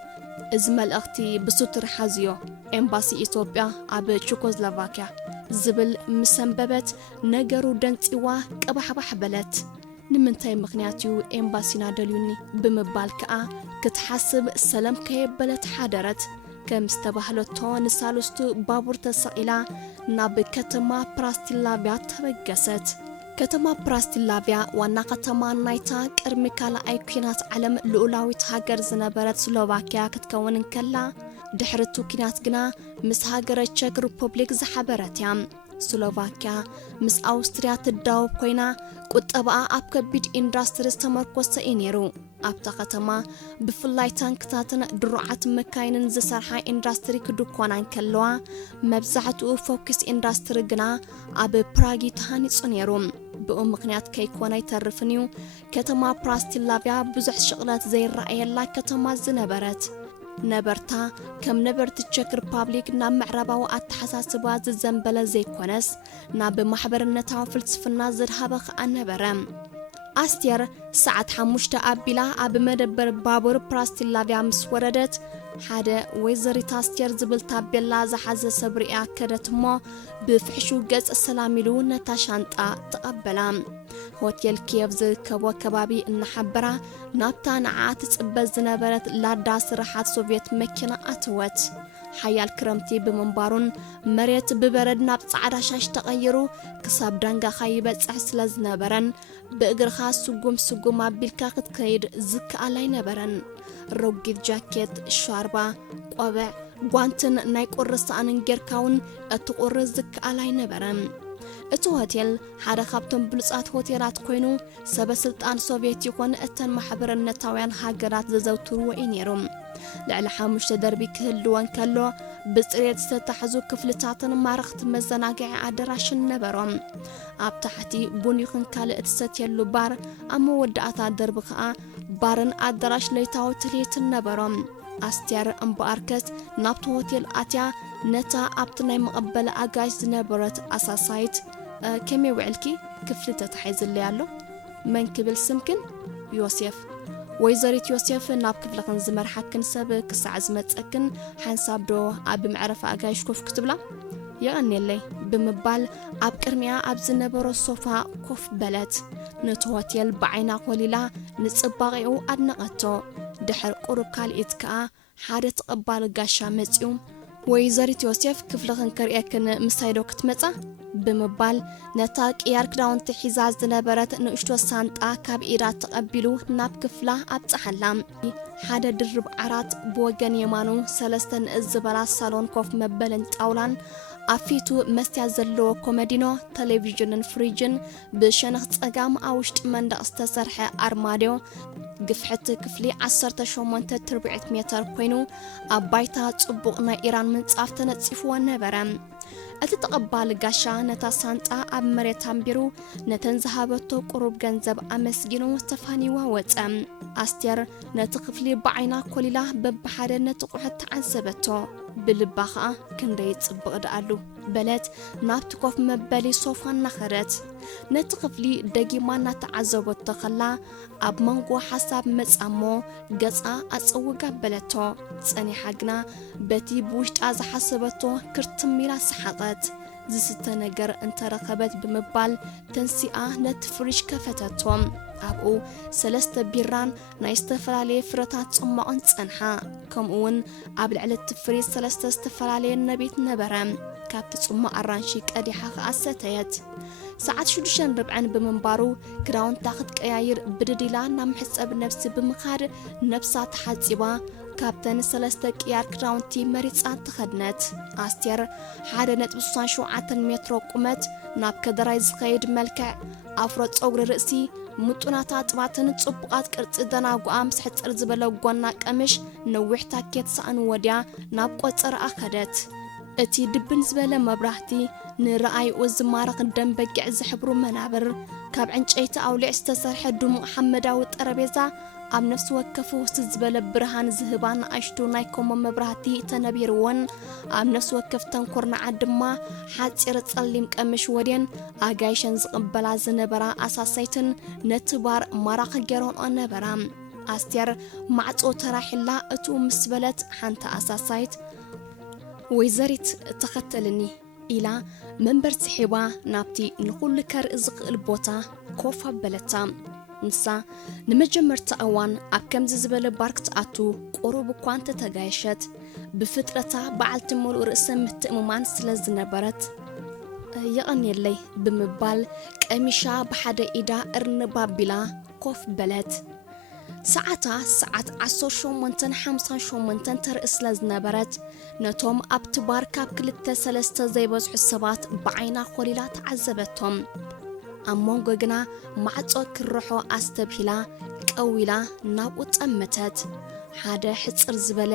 ازمل اختي بسوتر حازيو امباسي إثيوبيا اب تشيكوسلوفاكيا زبل مسنببت نجرو دنصوا قبحبح بلت نمنتاي مخنياتيو امباسينا دليوني بمبال كا كتحسب سلام كيبلت حادرت كم استباحلتو نسالستو بابور تسقيلا ناب كتما براستيلافيا تبقست كتما براستيلافيا وانا كتما نايتا كرميكالا اي كينات علم لولاويت هاجر زنبرت سلوفاكيا كتكون كلا دحرتو كينات جنا مس هاجر تشيك ريبوبليك زحبرت سلوفاكيا مس أوستريا تداوب كوينا قطبا أب كبيد إندستريز تمركز إنيرو أبتا قتما بفلاي تانكتاتن دروعات مكاينن زسرحا إندستري كدوكوانان كلوا مبزعتو فوكس إندستري جنا أب براغي تاني صنيرو بأم مقنيات كيكواناي ترفنيو كتما براستيلافيا بزح شغلات زي الرأي الله كتما زنبرت نبرتا كم نبرت تشيك ريبابليك نام معرباو اتحساسبات الزنبله زي كونس ناب محبرنتا فلسفنا زرهبخ انبرم أستير ساعة حموشتا أبلا أب مدبر بابور براستيلافيا مسوردت حدا ويزري تاستير زبل تابلا زحز سبريا كدتما بفحشو جز السلاميلو نتاشانتا تقبلا هوتيل كيف زكبو كبابي النحبرة نابتا نعات تقبز نبرت لادا سرحات سوفيت مكينة أتوت حيال كرمتي بمنبارون مريت ببرد ناب صعدا شاش تغيرو كساب دانغا خايبت سحسلز نبرن بإجرخا سجوم أبيلكا كتكيد زكالاي نبرن روجيت جاكيت شاربا قبع ጓንትን ናይ ቁርሳን እንገርካውን እትቆርዝ ዝከኣላይ ነበረን እቲ ሆቴል ሓደ ካብቶም ብሉጻት ሆቴላት ኮይኑ ሰበስልጣን ሶቪየት ይኮን እተን ማሕበረነታውያን ሃገራት ዘዘውትርዎ ነይሮም ልዕሊ 5 ደርቢ ክህልወን ከሎ ብጽሬት ዝተታሕዙ ክፍልታትን ማረኽቲ መዘናግዒ ኣዳራሽን ነበሮም ኣብ ታሕቲ ቡን ይኹን ካልእ ትሰትየሉ ባር ኣብ መወዳእታ ደርቢ ከዓ ባርን ኣዳራሽ ለይታዊ ትርኢትን ነበሮም ኣስቴር እምበኣርከት ናብቲ ሆቴል ኣትያ ነታ ኣብቲ ናይ መቐበለ ኣጋይሽ ዝነበረት ኣሳሳይት ከመይ ውዕልኪ ክፍሊ ተታሒዝለይ ኣሎ መን ክብል ስምክን ዮሴፍ ወይዘሪት ዮሴፍ ናብ ክፍልኽን ዝመርሓክን ሰብ ክሳዕ ዝመፀክን ሓንሳብ ዶ ኣብ መዕረፊ ኣጋይሽ ኮፍ ክትብላ የቀኒለይ ብምባል ኣብ ቅድሚያ ኣብ ዝነበሮ ሶፋ ኮፍ በለት ነቲ ሆቴል ብዓይና ኮሊላ ንጽባቂኡ ኣድነቐቶ ድሕር ቁሩብ ካልኢት ከዓ ሓደ ተቐባሊ ጋሻ መጺኡ ወይዘሪት ዮሴፍ ክፍልኽን ከርኤክን ምሳይዶ ክትመጻ ብምባል ነታ ቅያር ክዳውንቲ ሒዛ ዝነበረት ንእሽቶ ሳንጣ ካብ ኢዳ ተቐቢሉ ናብ ክፍላ ኣብፀሓላ ሓደ ድርብ ዓራት ብወገን የማኑ ሰለስተ ንእዝበላ ሳሎን ኮፍ መበልን ጣውላን ኣፊቱ መስትያ ዘለዎ ኮመዲኖ ቴሌቪዥንን ፍሪጅን ብሸነኽ ጸጋም ኣውሽጢ መንደቕ ዝተሰርሐ ኣርማድዮ ግፍሕቲ ክፍሊ 18 ትርብዒት ሜትር ኮይኑ ኣብ ባይታ ጽቡቕ ናይ ኢራን ምንጻፍ ተነጺፍዎ ነበረ እቲ ተቐባሊ ጋሻ ነታ ሳንጣ ኣብ መሬት ኣንቢሩ ነተን ዝሃበቶ ቁሩብ ገንዘብ ኣመስጊኑ ተፋኒዋ ወፀ ኣስቴር ነቲ ክፍሊ ብዓይና ኮሊላ በብሓደ ነቲ ቁሕት ተዓዘበቶ ብልባ ከዓ ክንደይ ጽብቕ ደኣሉ በለት ናብቲ ኮፍ መበሊ ሶፋ እናኸረት ነቲ ክፍሊ ደጊማ እናተዓዘበቶ ኸላ ኣብ መንጎ ሓሳብ መጻሞ ገጻ ኣጽውጋ በለቶ ጸኒሓ ግና በቲ ብውሽጣ ዝሓሰበቶ ክርትሚላ ሰሓቐት ዝስተ ነገር እንተረኸበት ብምባል ተንሲኣ ነቲ ፍሪጅ ከፈተቶም ኣብኡ ሰለስተ ቢራን ናይ ዝተፈላለየ ፍረታት ጽማቕን ጸንሓ ከምኡውን ኣብ ልዕሊ እቲ ፍሪጅ ሰለስተ ዝተፈላለየ ነቢት ነበረ ካብቲ ጽማቕ ኣራንሺ ቀዲሓ ከዓ ሰተየት ሰዓት 6:40 ብምንባሩ ክዳውንታ ክትቀያይር ብድዲላ ናብ ምሕጸብ ነብሲ ብምኻድ ነብሳ ተሓጺባ ካብተን ሰለስተ ቅያር ክዳውንቲ መሪጻ ተኸድነት ኣስቴር 1.7 ሜትሮ ቁመት ናብ ከደራይ ዝኸይድ መልክዕ ኣፍሮ ጸጉሪ ርእሲ ሙጡናታ ጥባትን ጽቡቓት ቅርጺ ደናጉኣ ምስ ሕጽር ዝበለ ጎና ቀምሽ ነዊሕ ታኬት ሳእን ወድያ ናብ ቆጸር ኣኸደት እቲ ድብን ዝበለ መብራህቲ ንረኣይኡ ዝማረኽ ደም በጊዕ ዝሕብሩ መናብር ካብ ዕንጨይቲ ኣውሊዕ ዝተሰርሐ ድሙቕ ሓመዳዊ ጠረጴዛ ኣብ ነፍሲ ወከፍ ውስጥ ዝበለ ብርሃን ዝህባን ኣሽቱ ናይ ኮሞ መብራህቲ ተነቢርዎን ኣብ ነፍሲ ወከፍ ተንኮርናዓ ድማ ሓፂር ጸሊም ቀምሽ ወድየን ኣጋይሸን ዝቕበላ ዝነበራ ኣሳሳይትን ነቲ ባር ማራኺ ገይሮንኦ ነበራ ኣስቴር ማዕጾ ተራሒላ እቱ ምስ በለት ሓንቲ ኣሳሳይት ወይዘሪት ተኸተልኒ ኢላ መንበር ስሒባ ናብቲ ንኹሉ ከርኢ ዝኽእል ቦታ ኮፍ ኣበለታ ንሳ ንመጀመርታ እዋን ኣብ ከምዚ ዝበለ ባር ክትኣቱ ቁሩብ እኳ እንተተጋየሸት ብፍጥረታ በዓልቲ ሙሉእ ርእሰ ምትእምማን ስለ ዝነበረት የቐኒለይ ብምባል ቀሚሻ ብሓደ ኢዳ እርንባቢላ ኮፍ በለት ሰዓት 18:58 ተርእስ ስለ ዝነበረት ነቶም ኣብቲ ባር ካብ 2-3 ዘይበዝሑ ሰባት ብዓይና ኮሊላ ተዓዘበቶም ኣብ መንጎ ግና ማዕጾ ክርሖ ኣስተብሂላ ቀዊላ ናብኡ ጠመተት ሓደ ሕጽር ዝበለ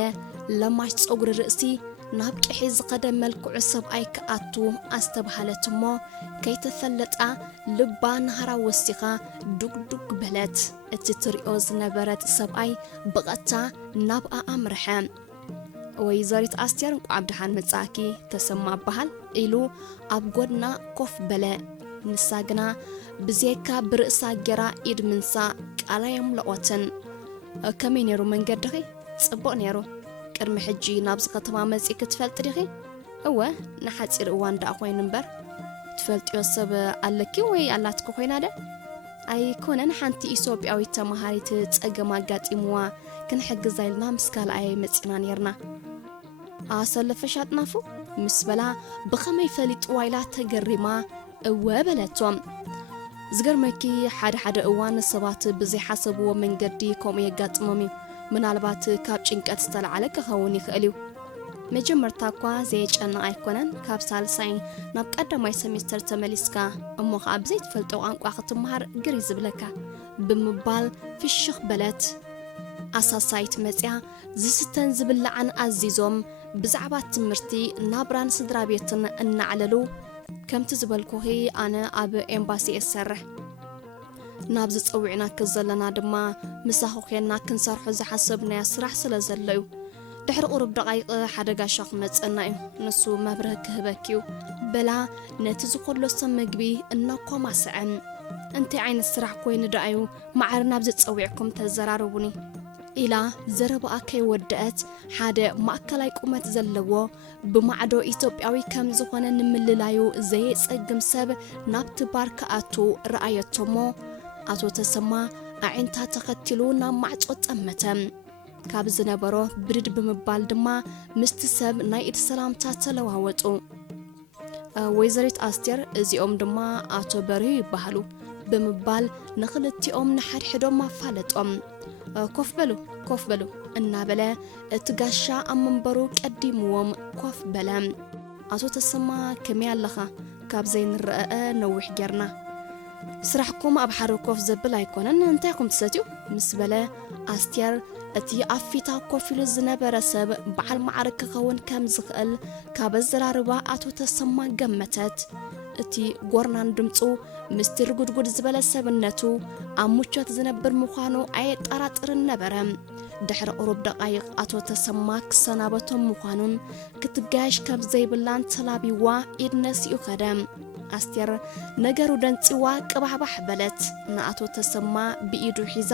ለማሽ ጸጉሪ ርእሲ ናብ ቅሒ ዝኸደ መልክዑ ሰብኣይ ክኣቱ ኣስተብሃለት እሞ ከይተፈለጣ ልባ ናሃራ ወሲኻ ዱግዱግ በለት እቲ ትሪኦ ዝነበረት ሰብኣይ ብቐጥታ ናብኣ ኣምርሐ ወይዘሪት ኣስቴር እንቋ ኣብድሓን መጻኪ ተሰማ በሃል ኢሉ ኣብ ጎድና ኮፍ በለ ንሳ ግና ብዜካ ብርእሳ ጌራ ኢድ ምንሳ ቃላዮም ለቆትን ከመይ ነይሩ መንገድኺ ጽቡቕ ነይሩ ቅድሚ ሕጂ ናብዚ ከተማ መጺእ ክትፈልጥ ዲኺ እወ ንሓፂር እዋን ዳኣ ኮይኑ እምበር ትፈልጥዮ ሰብ ኣለኪ ወይ ኣላትክ ኮይና ደ ኣይኮነን ሓንቲ ኢትዮጵያዊት ተማሃሪት ጸገም ኣጋጢምዋ ክንሕግዛ ኢልና ምስ ካልኣይ መጺና ነርና ኣሰለፈሽ ኣጥናፉ ምስ በላ ብኸመይ ፈሊጥዋ ኢላ ተገሪማ እወ በለቶም ዝገርመኪ ሓደ እዋን ሰባት ብዘይ ሓሰብዎ መንገዲ ከምኡ የጋጥሞም ምናልባት ካብ ጭንቀት ዝተልዓለ ክኸውን ይኽእል እዩ መጀመርታ እኳ ዘየጨና ኣይኮነን ካብ ሳልሳይ ናብ ቀዳማይ ሰሚስተር ተመሊስካ እሞ ከዓ ብዘይትፈልጦ ቋንቋ ክትመሃር ግሪ ዝብለካ ብምባል ፍሽኽ በለት ኣሳሳይት መጽያ ዝስተን ዝብላዕን ኣዚዞም ብዛዕባ ትምህርቲ ናብራን ስድራ ቤትን እናዕለሉ ከምቲ ዝበልኩኺ ኣነ ኣብ ኤምባሲ እሰርሕ ናብ ዝፀውዕና ከዘለና ድማ ምሳኹ ኬና ክንሰርሖ ዝሓሰብናያ ስራሕ ስለ ዘለዩ ድሕሪ ቁርብ ደቃይቕ ሓደ ጋሻ ክመፀና እዩ ንሱ መብርህ ክህበኪዩ በላ ነቲ ዝኮሎ ሰብ ምግቢ እናኮማስዐን እንታይ ዓይነት ስራሕ ኮይኑ ደኣዩ ማዕር ናብ ዝፀውዕኩም ተዘራርቡኒ ኢላ ዘረባኣ ከይወድአት ሓደ ማእከላይ ቁመት ዘለዎ ብማዕዶ ኢትዮጵያዊ ከም ዝኾነ ንምልላዩ ዘየፀግም ሰብ ናብቲ ባር ከኣቱ ረኣየቶሞ ኣቶ ተሰማ ኣዒንታ ተኸቲሉ ናብ ማዕጾ ጠመተ ካብ ዝነበሮ ብድድ ብምባል ድማ ምስቲ ሰብ ናይ ኢድ ሰላምታ ተለዋወጡ ወይዘሪት ኣስቴር እዚኦም ድማ ኣቶ በርሂ ይበሃሉ ብምባል ንኽልቲኦም ንሓድሕዶም ኣፋለጦም ኮፍ በሉ እናበለ እቲ ጋሻ ኣብ መንበሩ ቀዲምዎም ኮፍ በለ ኣቶ ተሰማ ከመይ ኣለኻ ካብ ዘይንረአ ነዊሕ ጌርና ስራሕኩም ኣብ ሓደ ኮፍ ዘብል ኣይኮነን እንታይኩም ትሰትዩ ምስ በለ ኣስቴር እቲ ኣፊታ ኮፍ ኢሉ ዝነበረ ሰብ በዓል ማዕረግ ክኸውን ከም ዝኽእል ካብ ኣዘራርባ ኣቶ ተሰማ ገመተት እቲ ጎርናን ድምፁ ምስቲ ርጉድጉድ ዝበለ ሰብነቱ ኣብ ሙቾት ዝነብር ምዃኑ ኣየጠራጥርን ነበረ ድሕሪ ቁሩብ ደቃይቕ ኣቶ ተሰማ ክሰናበቶም ምዃኑን ክትጋያሽ ከም ዘይብላን ተላቢዋ ኢድ ነሲኡ ከደ ኣስቴር ነገሩ ደንፂዋ ቅባሕባሕ በለት ንኣቶ ተሰማ ብኢዱ ሒዛ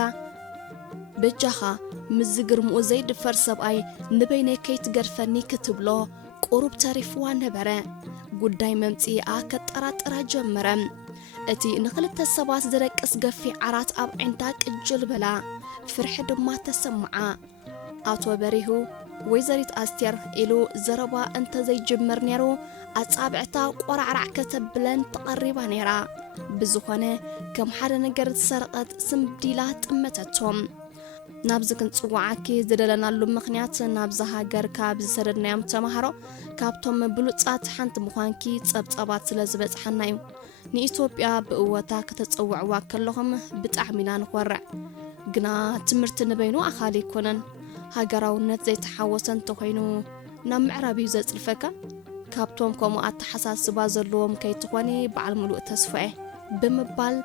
በጃኻ ምዝግርምኡ ዘይድፈር ሰብኣይ ንበይነይ ከይትገድፈኒ ክትብሎ ቁሩብ ተሪፍዋ ነበረ ጉዳይ መምፂኣ ከጠራጥራ ጀመረ እቲ ንኽልተ ሰባት ዝረቅስ ገፊ ዓራት ኣብ ዒንታ ቅጅል በላ ፍርሒ ድማ ተሰምዓ ኣቶ በሪሁ ወይዘሪት ኣስቴር ኢሉ ዘረባ እንተ ዘይጅምር ነይሩ ኣጻብዕታ ቆራዕራዕ ከተብለን ተቐሪባ ነይራ ብዝኾነ ከም ሓደ ነገር ዝሰርቐት ስምዲላ ጥመተቶም ናብዚ ክንጽዋዓኪ ዝደለናሉ ምኽንያት ናብዛ ሃገር ካብ ዝሰደድናዮም ተማሃሮ ካብቶም ብሉጻት ሓንቲ ምዃንኪ ጸብጸባት ስለ ዝበጽሓና እዩ ንኢትዮጵያ ብእወታ ከተጸውዕዋ ከለኹም ብጣዕሚና ንኾርዕ ግና ትምህርቲ ንበይኑ ኣኻሊ ይኮነን ሃገራውነት ዘይተሓወሰ እንተኾይኑ ናብ ምዕራብ እዩ ዘጽልፈካ ካብቶም ከምኡ ኣተሓሳስባ ዘለዎም ከይትኾኒ በዓል ሙሉእ ተስፋኤ ብምባል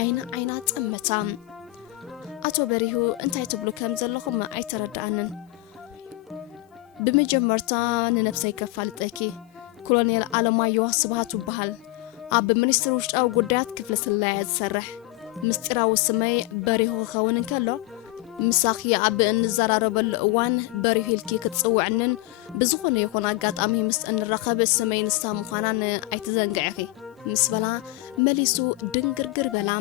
ዓይና ጸመታ ኣቶ በሪሁ እንታይ ትብሉ ከም ዘለኹም ኣይተረዳኣንን ብመጀመርታ ንነፍሰይ ከፋልጠኪ ኮሎኔል ኣለማዮ ስብሃት ይበሃል ኣብ ሚኒስትሪ ውሽጣዊ ጉዳያት ክፍለ ስላያ ዝሰርሕ ምስጢራዊ ስመይ በሪሁ ክኸውን እንከሎ ምሳኺ ኣብ እንዘራረበሉ እዋን በሪሁ ኢልኪ ክትጽውዕንን ብዝኾነ ይኹን ኣጋጣሚ ምስ እንረኸብ ስመይ ንሳ ምዃናን ኣይትዘንግዕኺ ምስ በላ መሊሱ ድንግርግር በላ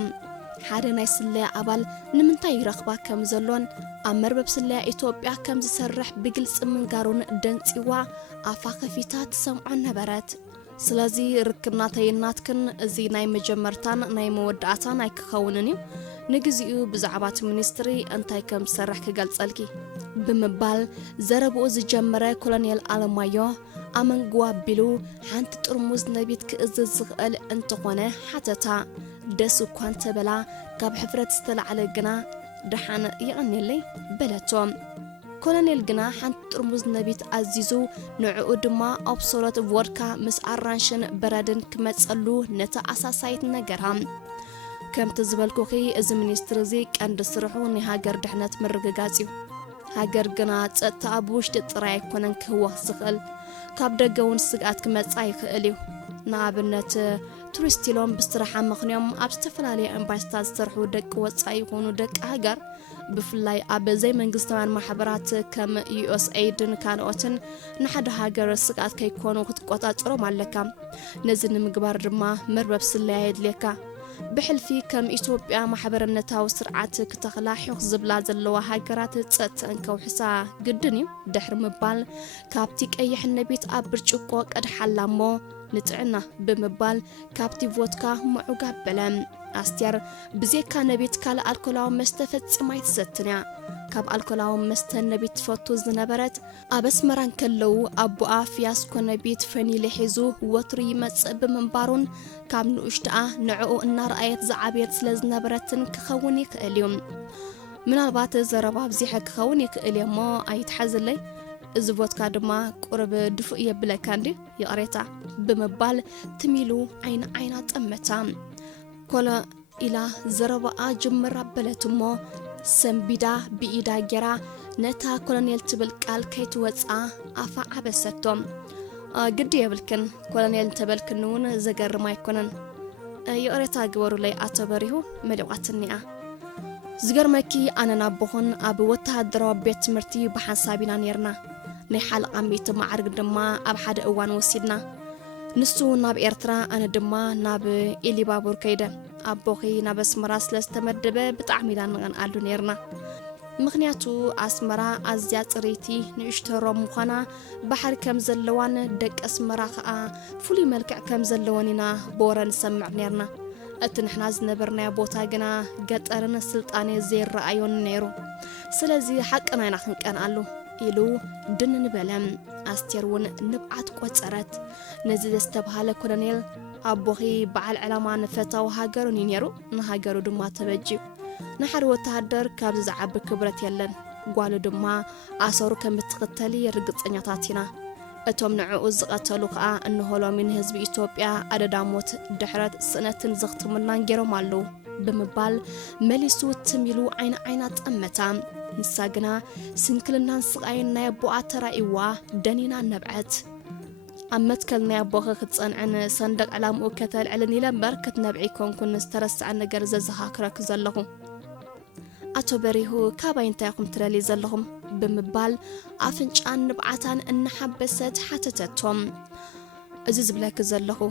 ሓደ ናይ ስለያ ኣባል ንምንታይ ይረኽባ ከም ዘሎን ኣብ መርበብ ስለያ ኢትዮጵያ ከም ዝሰርሕ ብግልጽ ምንጋሩን ደንፂዋ ኣፋ ከፊታ ትሰምዖ ነበረት ስለዚ ርክብና ተይናትክን እዚ ናይ መጀመርታን ናይ መወዳእታን ኣይክኸውንን እዩ ንግዚኡ ብዛዕባ እቲ ሚኒስትሪ እንታይ ከም ዝሰርሕ ክገልጸልኪ ብምባል ዘረብኡ ዝጀመረ ኮሎኔል ኣለማዮ ኣመንግዋ ኣቢሉ ሓንቲ ጥርሙዝ ነቢት ክእዝዝ ዝኽእል እንትኾነ ሓተታ ደስ እኳ እንተበላ ካብ ሕፍረት ዝተለዓለ ግና ድሓን ይቕኒለይ በለቶም ኮሎኔል ግና ሓንቲ ጥርሙዝ ነቢት ኣዚዙ ንዕኡ ድማ ኦብሶሎት ቮድካ ምስ ኣራንሽን በረድን ክመጸሉ ነቲ ኣሳሳይት ነገራ ከምቲ ዝበልኩኺ እዚ ሚኒስትሪ እዚ ቀንዲ ስርሑ ናይ ሃገር ድሕነት ምርግጋጽ እዩ ሃገር ግና ጸጥታ ኣብ ውሽጢ ጥራይ ኣይኮነን ክህወኽ ዝኽእል ካብ ደገ እውን ስግኣት ክመጻእ ይኽእል እዩ ንኣብነት ቱሪስት ኢሎም ብስራሓ ምኽንዮም ኣብ ዝተፈላለየ ኤምባሲታት ዝሰርሑ ደቂ ወጻኢ ይኹኑ ደቂ ሃገር ብፍላይ ኣብ ዘይመንግስታውያን ማሕበራት ከም USAIDን ካልኦትን ንሓደ ሃገር ስግኣት ከይኮኑ ክትቆጻጽሮም ኣለካ ነዚ ንምግባር ድማ መርበብ ስለያ የድልየካ ብሕልፊ ከም ኢትዮጵያ ማሕበረነታዊ ስርዓት ክተኽላሕዮኽ ዝብላ ዘለዋ ሃገራት ጸጥተን ከውሕሳ ግድን እዩ ድሕሪ ምባል ካብቲ ቀይሕ ነቢት ኣብ ብርጭቆ ቀድሓላ እሞ ንጥዕና ብምባል ካብቲ ቮድካ ምዑጋ በለ ኣስቴር ብዘይካ ነቢት ካልእ ኣልኮላዊ መስተ ፈጺማ ይትሰትንያ ካብ ኣልኮላዊ መስተ ነቢት ትፈቱ ዝነበረት ኣብ ኣስመራን ከለዉ ኣቦኣ ፊያስኮ ነቢት ፈኒለ ሒዙ ወትሩ ይመጽእ ብምንባሩን ካብ ንኡሽትኣ ንዕኡ እናርኣየት ዝዓብየት ስለ ዝነበረትን ክኸውን ይኽእል እዩ ምናልባት ዘረባ ኣብዚሐ ክኸውን ይክእል እሞ ኣይትሓዝለይ እዚ ቦትካ ድማ ቁርብ ድፉእ የብለካ እንዲ ይቕሬታ ብምባል ትሚሉ ዓይና ጠመታ ኮለ ኢላ ዘረባኣ ጅምራ በለት እሞ ሰንቢዳ ብኢዳ ጌራ ነታ ኮሎኔል ትብል ቃል ከይትወፃ ኣፋ ዓበሰቶም ግዲ የብልክን ኮሎኔል ተበልክን እውን ዘገርም ኣይኮነን ይቕሬታ ግበሩለይ ኣቶ በሪሁ መሊቋትኒኣ ዝገርመኪ ኣነና ቦኹን ኣብ ወተሃደራዊ ቤት ትምህርቲ ብሓንሳቢና ነርና ናይ ሓለቓ ሚእቲ ማዕርግ ድማ ኣብ ሓደ እዋን ወሲድና ንሱ ናብ ኤርትራ ኣነ ድማ ናብ ኢሊባቡር ከይደ ኣቦኺ ናብ ኣስመራ ስለ ዝተመደበ ብጣዕሚ ኢና ንቐንኣሉ ነርና ምክንያቱ ኣስመራ ኣዝያ ፅሬይቲ ንእሽተሮ ምዃና ባሕሪ ከም ዘለዋን ደቂ ኣስመራ ከዓ ፍሉይ መልክዕ ከም ዘለወን ኢና ብወረ ንሰምዕ ነርና እቲ ንሕና ዝነበርናዮ ቦታ ግና ገጠርን ስልጣነ ዘይረኣዮን ነይሩ ስለዚ ሓቅና ኢና ክንቀንኣሉ ኢሉ ድን ንበለም ኣስቴር እውን ንብዓት ቆፀረት ነዚ ዝተባሃለ ኮሎኔል ኣቦኺ በዓል ዕላማ ንፈታዊ ሃገሩን እዩ ነይሩ ንሃገሩ ድማ ተበጅዩ ንሓደ ወተሃደር ካብ ዝዓቢ ክብረት የለን ጓሉ ድማ ኣሰሩ ከም እትኽተሊ ርግፀኛታት ኢና እቶም ንዕኡ ዝቐተሉ ከዓ እንሆሎሚ ንህዝቢ ኢትዮጵያ ኣደዳሞት ድሕረት ስእነትን ዘኽትሙናን ገይሮም ኣለዉ ብምባል መሊሱ ትሚሉ ዓይና ጠመታ ንሳ ግና ስንክልናን ስቃይን ናይ ኣቦኣ ተራእይዋ ደኒና ነብዐት ኣብ መትከል ናይ ኣቦኺ ክትፀንዕን ሰንደቅ ዕላምኡ ከተልዕልን ኢለ እምበር ክትነብዒ ኮንኩን ዝተረስዐ ነገር ዘዘኻክረክ ዘለኹ ኣቶ በሪሁ ካባይ እንታይ ኢኹም ትረሊ ዘለኹም ብምባል ኣፍንጫን ንብዓታን እናሓበሰት ሓተተቶም እዚ ዝብለክ ዘለኹ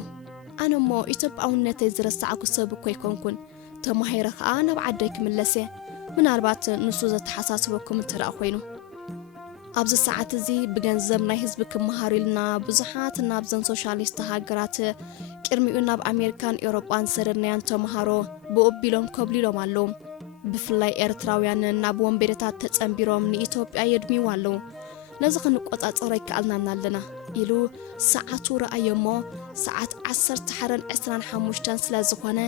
ኣነ እሞ ኢትዮጵያውነተይ ዝረሳዕኩ ሰብ እኮ ኣይኮንኩን ተማሂረ ከዓ ናብ ዓደይ ክምለስ ምናልባት ንሱ ዘተሓሳስበኩም እንተደኣ ኮይኑ ኣብዚ ሰዓት እዚ ብገንዘብ ናይ ህዝቢ ክመሃሩ ኢልና ብዙሓት ናብዘን ሶሻሊስት ሃገራት ቅድሚኡ ናብ ኣሜሪካን ኤውሮጳን ሰደድናያን ተምሃሮ ብኡቢሎም ከብሊሎም ኣለዉ ብፍላይ ኤርትራውያን ናብ ወንበዴታት ተጸንቢሮም ንኢትዮጵያ የድሚው ኣለዉ ነዚ ክንቆጻጸሮ ይከኣልናና ኣለና ኢሉ ሰዓቱ ረኣየሞ ሰዓት 11:25 ስለ ዝኾነ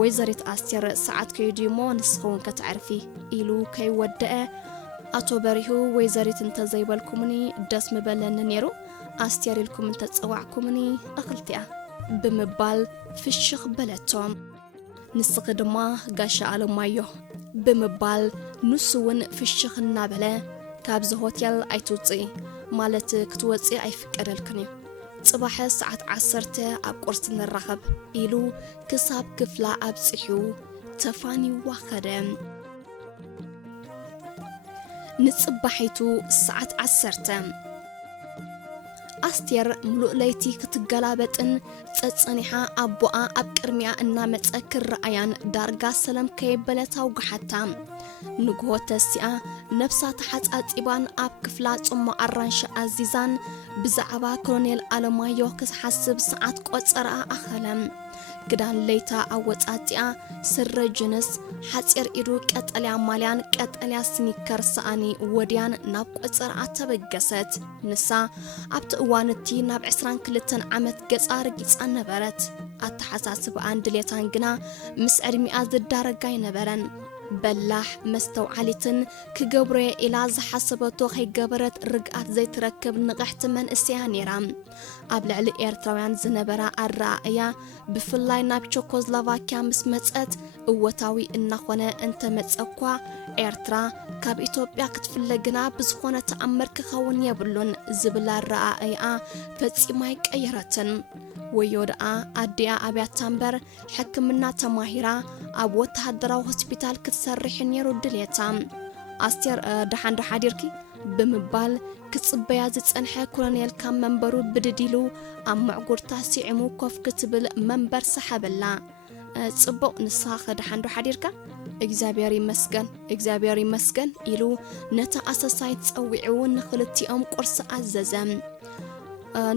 ወይዘሪት ኣስቴር ሰዓት ከይድሞ ንስኸውን ከተዕርፊ ኢሉ ከይወደአ ኣቶ በሪሁ ወይዘሪት እንተዘይበልኩምኒ ደስ ምበለኒ ነይሩ ኣስቴር ኢልኩም እንተጸዋዕኩምኒ እኽልቲያ ብምባል ፍሽኽ በለቶም ንስኺ ድማ ጋሻ ኣለማዮ ብምባል ንሱ እውን ፍሽኽ እናበለ ካብዚ ሆቴል ኣይትውፅኢ ማለት ክትወፅኢ ኣይፍቀደልክን እዩ ጽባሕ ሰዓት 10 ኣብ ቁርስ ንራኸብ ኢሉ ክሳብ ክፍላ ኣብፅሑ ተፋኒዋ ኸደ ንጽባሒቱ ሰዓት 10 ኣስቴር ሙሉእ ለይቲ ክትገላበጥን ጸጸኒሓ ኣቦኣ ኣብ ቅድሚያ እናመፀ ክረኣያን ዳርጋ ሰላም ከየበለታው ግሓታ ንግሆ ተሲኣ ነፍሳ ተሓጻጺባን ኣብ ክፍላ ጽሞ ኣራንሺ ኣዚዛን ብዛዕባ ኮሎኔል ኣለማዮ ክትሓስብ ሰዓት ቆፀረኣ ኣኸለም ክዳን ለይታ ኣወጻጺኣ ስረ ጅንስ ሓፂር ኢዱ ቀጠልያ ማልያን ቀጠልያ ስኒከር ሰኣኒ ወድያን ናብ ቆፀረኣ ተበገሰት ንሳ ኣብቲ እዋንቲ ናብ 22 ዓመት ገጻ ርጊጻ ነበረት ኣተሓሳስብ ኣንድሌታን ግና ምስ ዕድሚኣ ዝዳረጋ ይነበረን በላሕ መስተውዓሊትን ክገብሮ ኢላ ዝሓሰበቶ ከይገበረት ርግኣት ዘይትረክብ ንቕሕቲ መንእስያ ነይራ ኣብ ልዕሊ ኤርትራውያን ዝነበራ ኣረኣእያ ብፍላይ ናብ ቸኮስሎቫኪያ ምስ መፀት እወታዊ እናኾነ እንተመፀኳ ኤርትራ ካብ ኢትዮጵያ ክትፍለ ግና ብዝኾነ ተኣምር ክኸውን የብሉን ዝብል ኣረኣእያ ፈጺማ ይቀየረትን ወዮድኣ ኣዲኣ ኣብያታ እምበር ሕክምና ተማሂራ ኣብ ወተሃደራዊ ሆስፒታል ክትሰርሕ ነይሩ ድሌታ ኣስቴር ድሓን ሓዲርኪ ብምባል ክጽበያ ዝጸንሐ ኮሎኔል ካብ መንበሩ ብድዲሉ ኣብ ምዕጉርታ ሲዕሙ ኮፍ ክትብል መንበር ሰሓበላ ጽቡቕ ንስኻ ድሓን ሓዲርካ እግዚአብሔር ይመስገን ኢሉ ነታ ኣሰሳይ ጸዊዑ ንኽልቲኦም ቁርሲ ኣዘዘ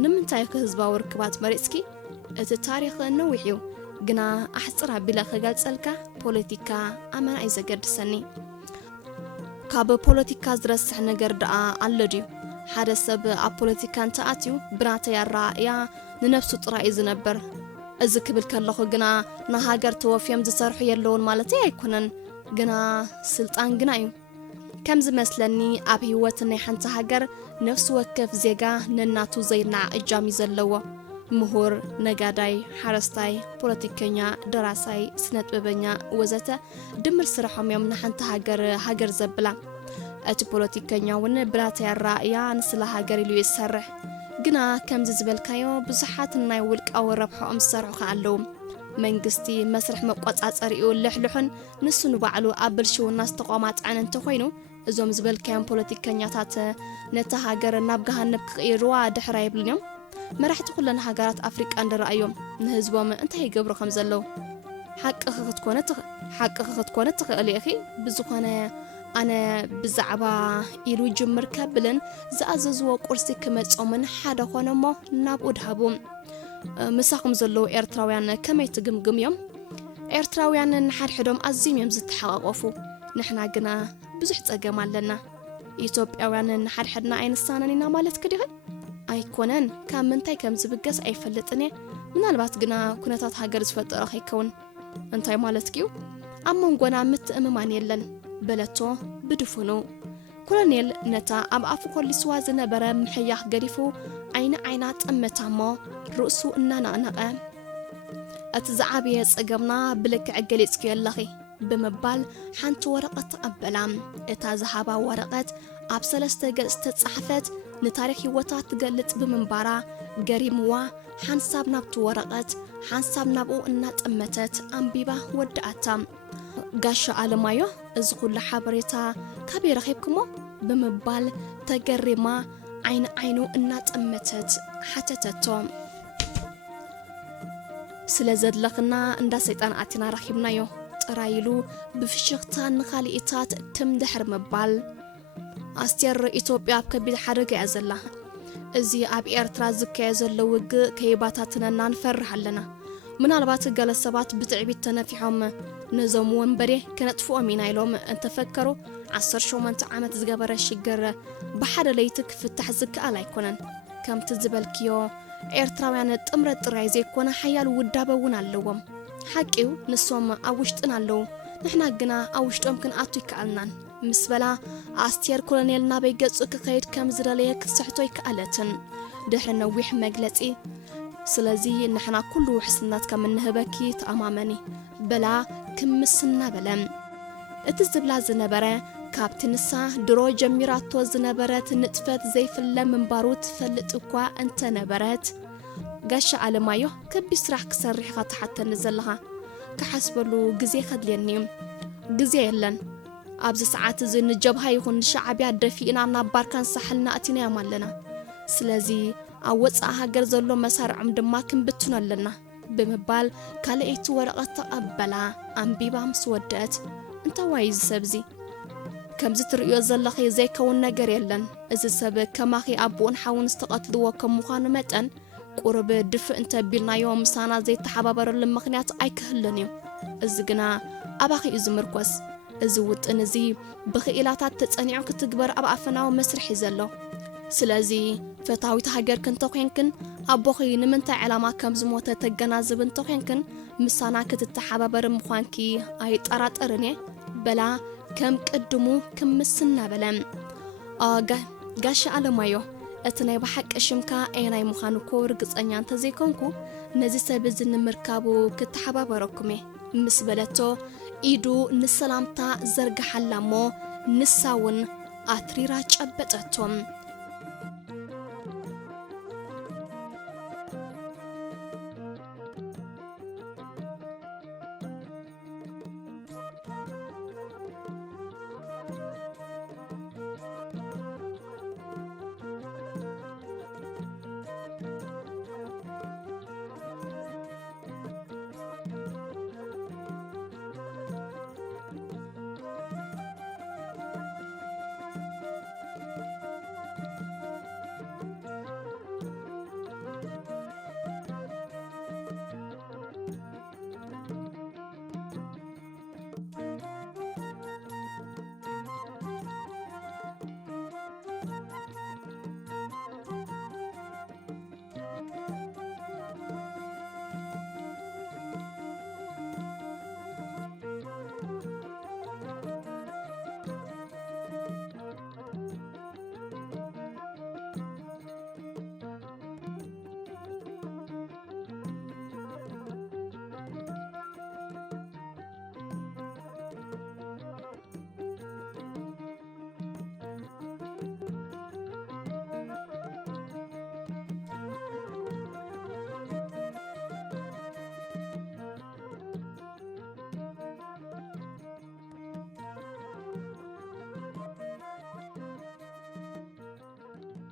ንምንታይ ህዝባዊ ርክባት መሪጽኪ እቲ ታሪኽ ነዊሕ እዩ ግና ኣሕጽራ ቢለ ኸገልጸልካ ፖለቲካ ኣመና እዩ ዘገድሰኒ ካብ ፖለቲካ ዝረስሕ ነገር ደኣ ኣሎ ድዩ ሓደ ሰብ ኣብ ፖለቲካ እንተኣትዩ ብናተ ያራእያ ንነፍሱ ጥራይ ዝነበር እዚ ክብል ከለኹ ግና ንሃገር ተወፍዮም ዝሰርሑ የለውን ማለት ኣይኮነን ግና ስልጣን ግና እዩ ከም ዝመስለኒ ኣብ ህይወት ናይ ሓንቲ ሃገር ነፍሲ ወከፍ ዜጋ ነናቱ ዘይናዕ እጃም ዘለዎ ምሁር ነጋዳይ ሓረስታይ ፖለቲከኛ ደራሳይ ስነጥበበኛ ወዘተ ድምር ስራሖም እዮም ንሓንቲ ሃገር ዘብላ እቲ ፖለቲከኛ ውን ብናተ ያራእያ ንስለ ሃገር ኢሉ ይሰርሕ ግና ከምዚ ዝበልካዮ ብዙሓት ናይ ውልቃዊ ረብሖም ዝሰርሑ ኣለዉ መንግስቲ መስርሕ መቆጻጸሪኡ ልሕልሑን ንሱ ንባዕሉ ኣብ ብልሽውና ዝተቆማጥዐን እንተኮይኑ እዞም ዝበልካዮም ፖለቲከኛታት ነታ ሃገር ናብ ገሃነብ ክቕይርዋ ድሕራ ይብልንዮም መራሕቲ ኩለን ሃገራት ኣፍሪቃ እንደረኣዮም ንህዝቦም እንታይ ይገብሩ ከም ዘለዉ ሓቂ ክትኮነ ትኽእል ኢኺ ብዝኾነ ኣነ ብዛዕባ ኢሉ ጅምር ከብልን ዝኣዘዝዎ ቁርሲ ክመጾምን ሓደ ኾነ እሞ ናብኡ ድሃቡ ምሳኹም ዘለዉ ኤርትራውያን ከመይ ትግምግም እዮም ኤርትራውያን ንሓድሕዶም ኣዝዮም እዮም ዝተሓቋቆፉ ንሕና ግና ብዙሕ ፀገም ኣለና ኢትዮጵያውያን ንሓድሕድና ኣይንሳነን ኢና ማለት ክዲኸ ኣይኮነን ካብ ምንታይ ከም ዝብገስ ኣይፈልጥን ምናልባት ግና ኩነታት ሃገር ዝፈጠረ ኸይከውን እንታይ ማለት እዩ ኣብ መንጎና ምትእምማን የለን በለቶ ብድፉኑ ኮሎኔል ነታ ኣብ ኣፉ ኮሊስዋ ዝነበረ ምሕያኽ ገዲፉ ዓይና ጠመታሞ ርእሱ እናነቕነቐ እቲ ዝዓበየ ፀገምና ብልክዕ ገሊጽክዮ ኣለኺ ብምባል ሓንቲ ወረቐት ተቐበላ እታ ዝሃባ ወረቐት ኣብ 3 ገጽ ተጻሕፈት ንታሪኽ ህይወታ ትገልጽ ብምንባራ ገሪምዋ ሓንሳብ ናብቲ ወረቐት ሓንሳብ ናብኡ እናጠመተት ኣንቢባ ወድኣታ ጋሻ ኣለማዮ እዚ ኩሉ ሓበሬታ ካበይ ረኺብክሞ ብምባል ተገሪማ ዓይኑ እናጠመተት ሓተተቶ ስለ ዘድለኽና እንዳ ሰይጣን ኣቲና ረኺብናዮ ጥራይሉ ብፍሽኽታ ንኻሊእታት ትምድሕር ምባል ኣስቴር ኢትዮጵያ ኣብ ከቢድ ሓደጋ እያ ዘላ እዚ ኣብ ኤርትራ ዝካየድ ዘሎ ውግእ ከይባታትነና ንፈርሕ ኣለና ምናልባት ገለ ሰባት ብትዕቢት ተነፊሖም ነዞም ወንበዴ ከነጥፍኦም ኢና ኢሎም እንተፈከሩ 18 ዓመት ዝገበረ ሽግር ብሓደ ለይቲ ክፍታሕ ዝከኣል ኣይኮነን ከምቲ ዝበልክዮ ኤርትራውያን ጥምረት ጥራይ ዘይኮነ ሓያል ውዳበ እውን ኣለዎም ሓቂው ንሶም ኣብ ውሽጥን ኣለዉ ንሕና ግና ኣብ ውሽጦም ክንኣቱ ይከኣልናን ምስ በላ ኣስቴር ኮሎኔል ናበይ ገጹ ክኸይድ ከም ዝደለየ ክትስሕቶ ይከኣለትን ድሕሪ ነዊሕ መግለጺ ስለዚ ንሕና ኩሉ ውሕስነት ከም እንህበኪ ተኣማመኒ በላ ክምስና በለም እቲ ዝብላ ዝነበረ ካብቲ ንሳ ድሮ ጀሚራቶ ዝነበረት ንጥፈት ዘይፍለ ምንባሩ ትፈልጥ እኳ እንተነበረት ጋሻ ኣለማዮ ከቢድ ስራሕ ክሰርሕ ኢኻ ትሓተኒ ዘለኻ ክሓስበሉ ግዜ ከድልየኒ ግዜ የለን ኣብዚ ሰዓት እዚ ንጀብሃ ይኹን ንሻዕብያ ደፊእና ናብ ባርካን ሳሕልና ኣቲና እዮም ኣለና ስለዚ ኣብ ወፃኢ ሃገር ዘሎ መሳርዖም ድማ ክንብትኖ ኣለና ብምባል ካልአይቲ ወረቐት ተቐበላ ኣንቢባ ምስ ወደአት እንታዋይ ዝሰብዚ ከምዚ ትርእዮ ዘለኺ ዘይከውን ነገር የለን እዚ ሰብ ከማኺ ኣቦን ሓውን ዝተቐትልዎ ከም ምዃኑ መጠን ቁርብ ድፍእ እንተቢልናዮ ምሳና ዘይተሓባበረሉ ምኽንያት ኣይክህልን እዩ እዚ ግና ኣባኺ እዩ ዝምርኮስ እዚ ውጥን እዚ ብኽኢላታት ተጸኒዑ ክትግበር ኣብ ኣፈናዊ መስርሒ ዘሎ ስለዚ ፈታዊት ሃገር ክንተኾንክን ኣቦኺ ንምንታይ ዕላማ ከም ዝሞተ ተገናዝብ እንተኾንክን ምሳና ክትተሓባበር ምዃንኪ ኣይጠራጠርን በላ ከም ቅድሙ ክምስና በለም ጋሻ ኣለማዮ እቲ ናይ ብሓቂ ሽምካ ኣይናይ ምዃኑ ኮ ርግጸኛ እንተዘይኮንኩ ነዚ ሰብ እዚ ንምርካቡ ክትሓባበረኩም ምስ በለቶ ኢዱ ንሰላምታ ዘርግሓላ እሞ ንሳውን ኣትሪራ ጨበጠቶም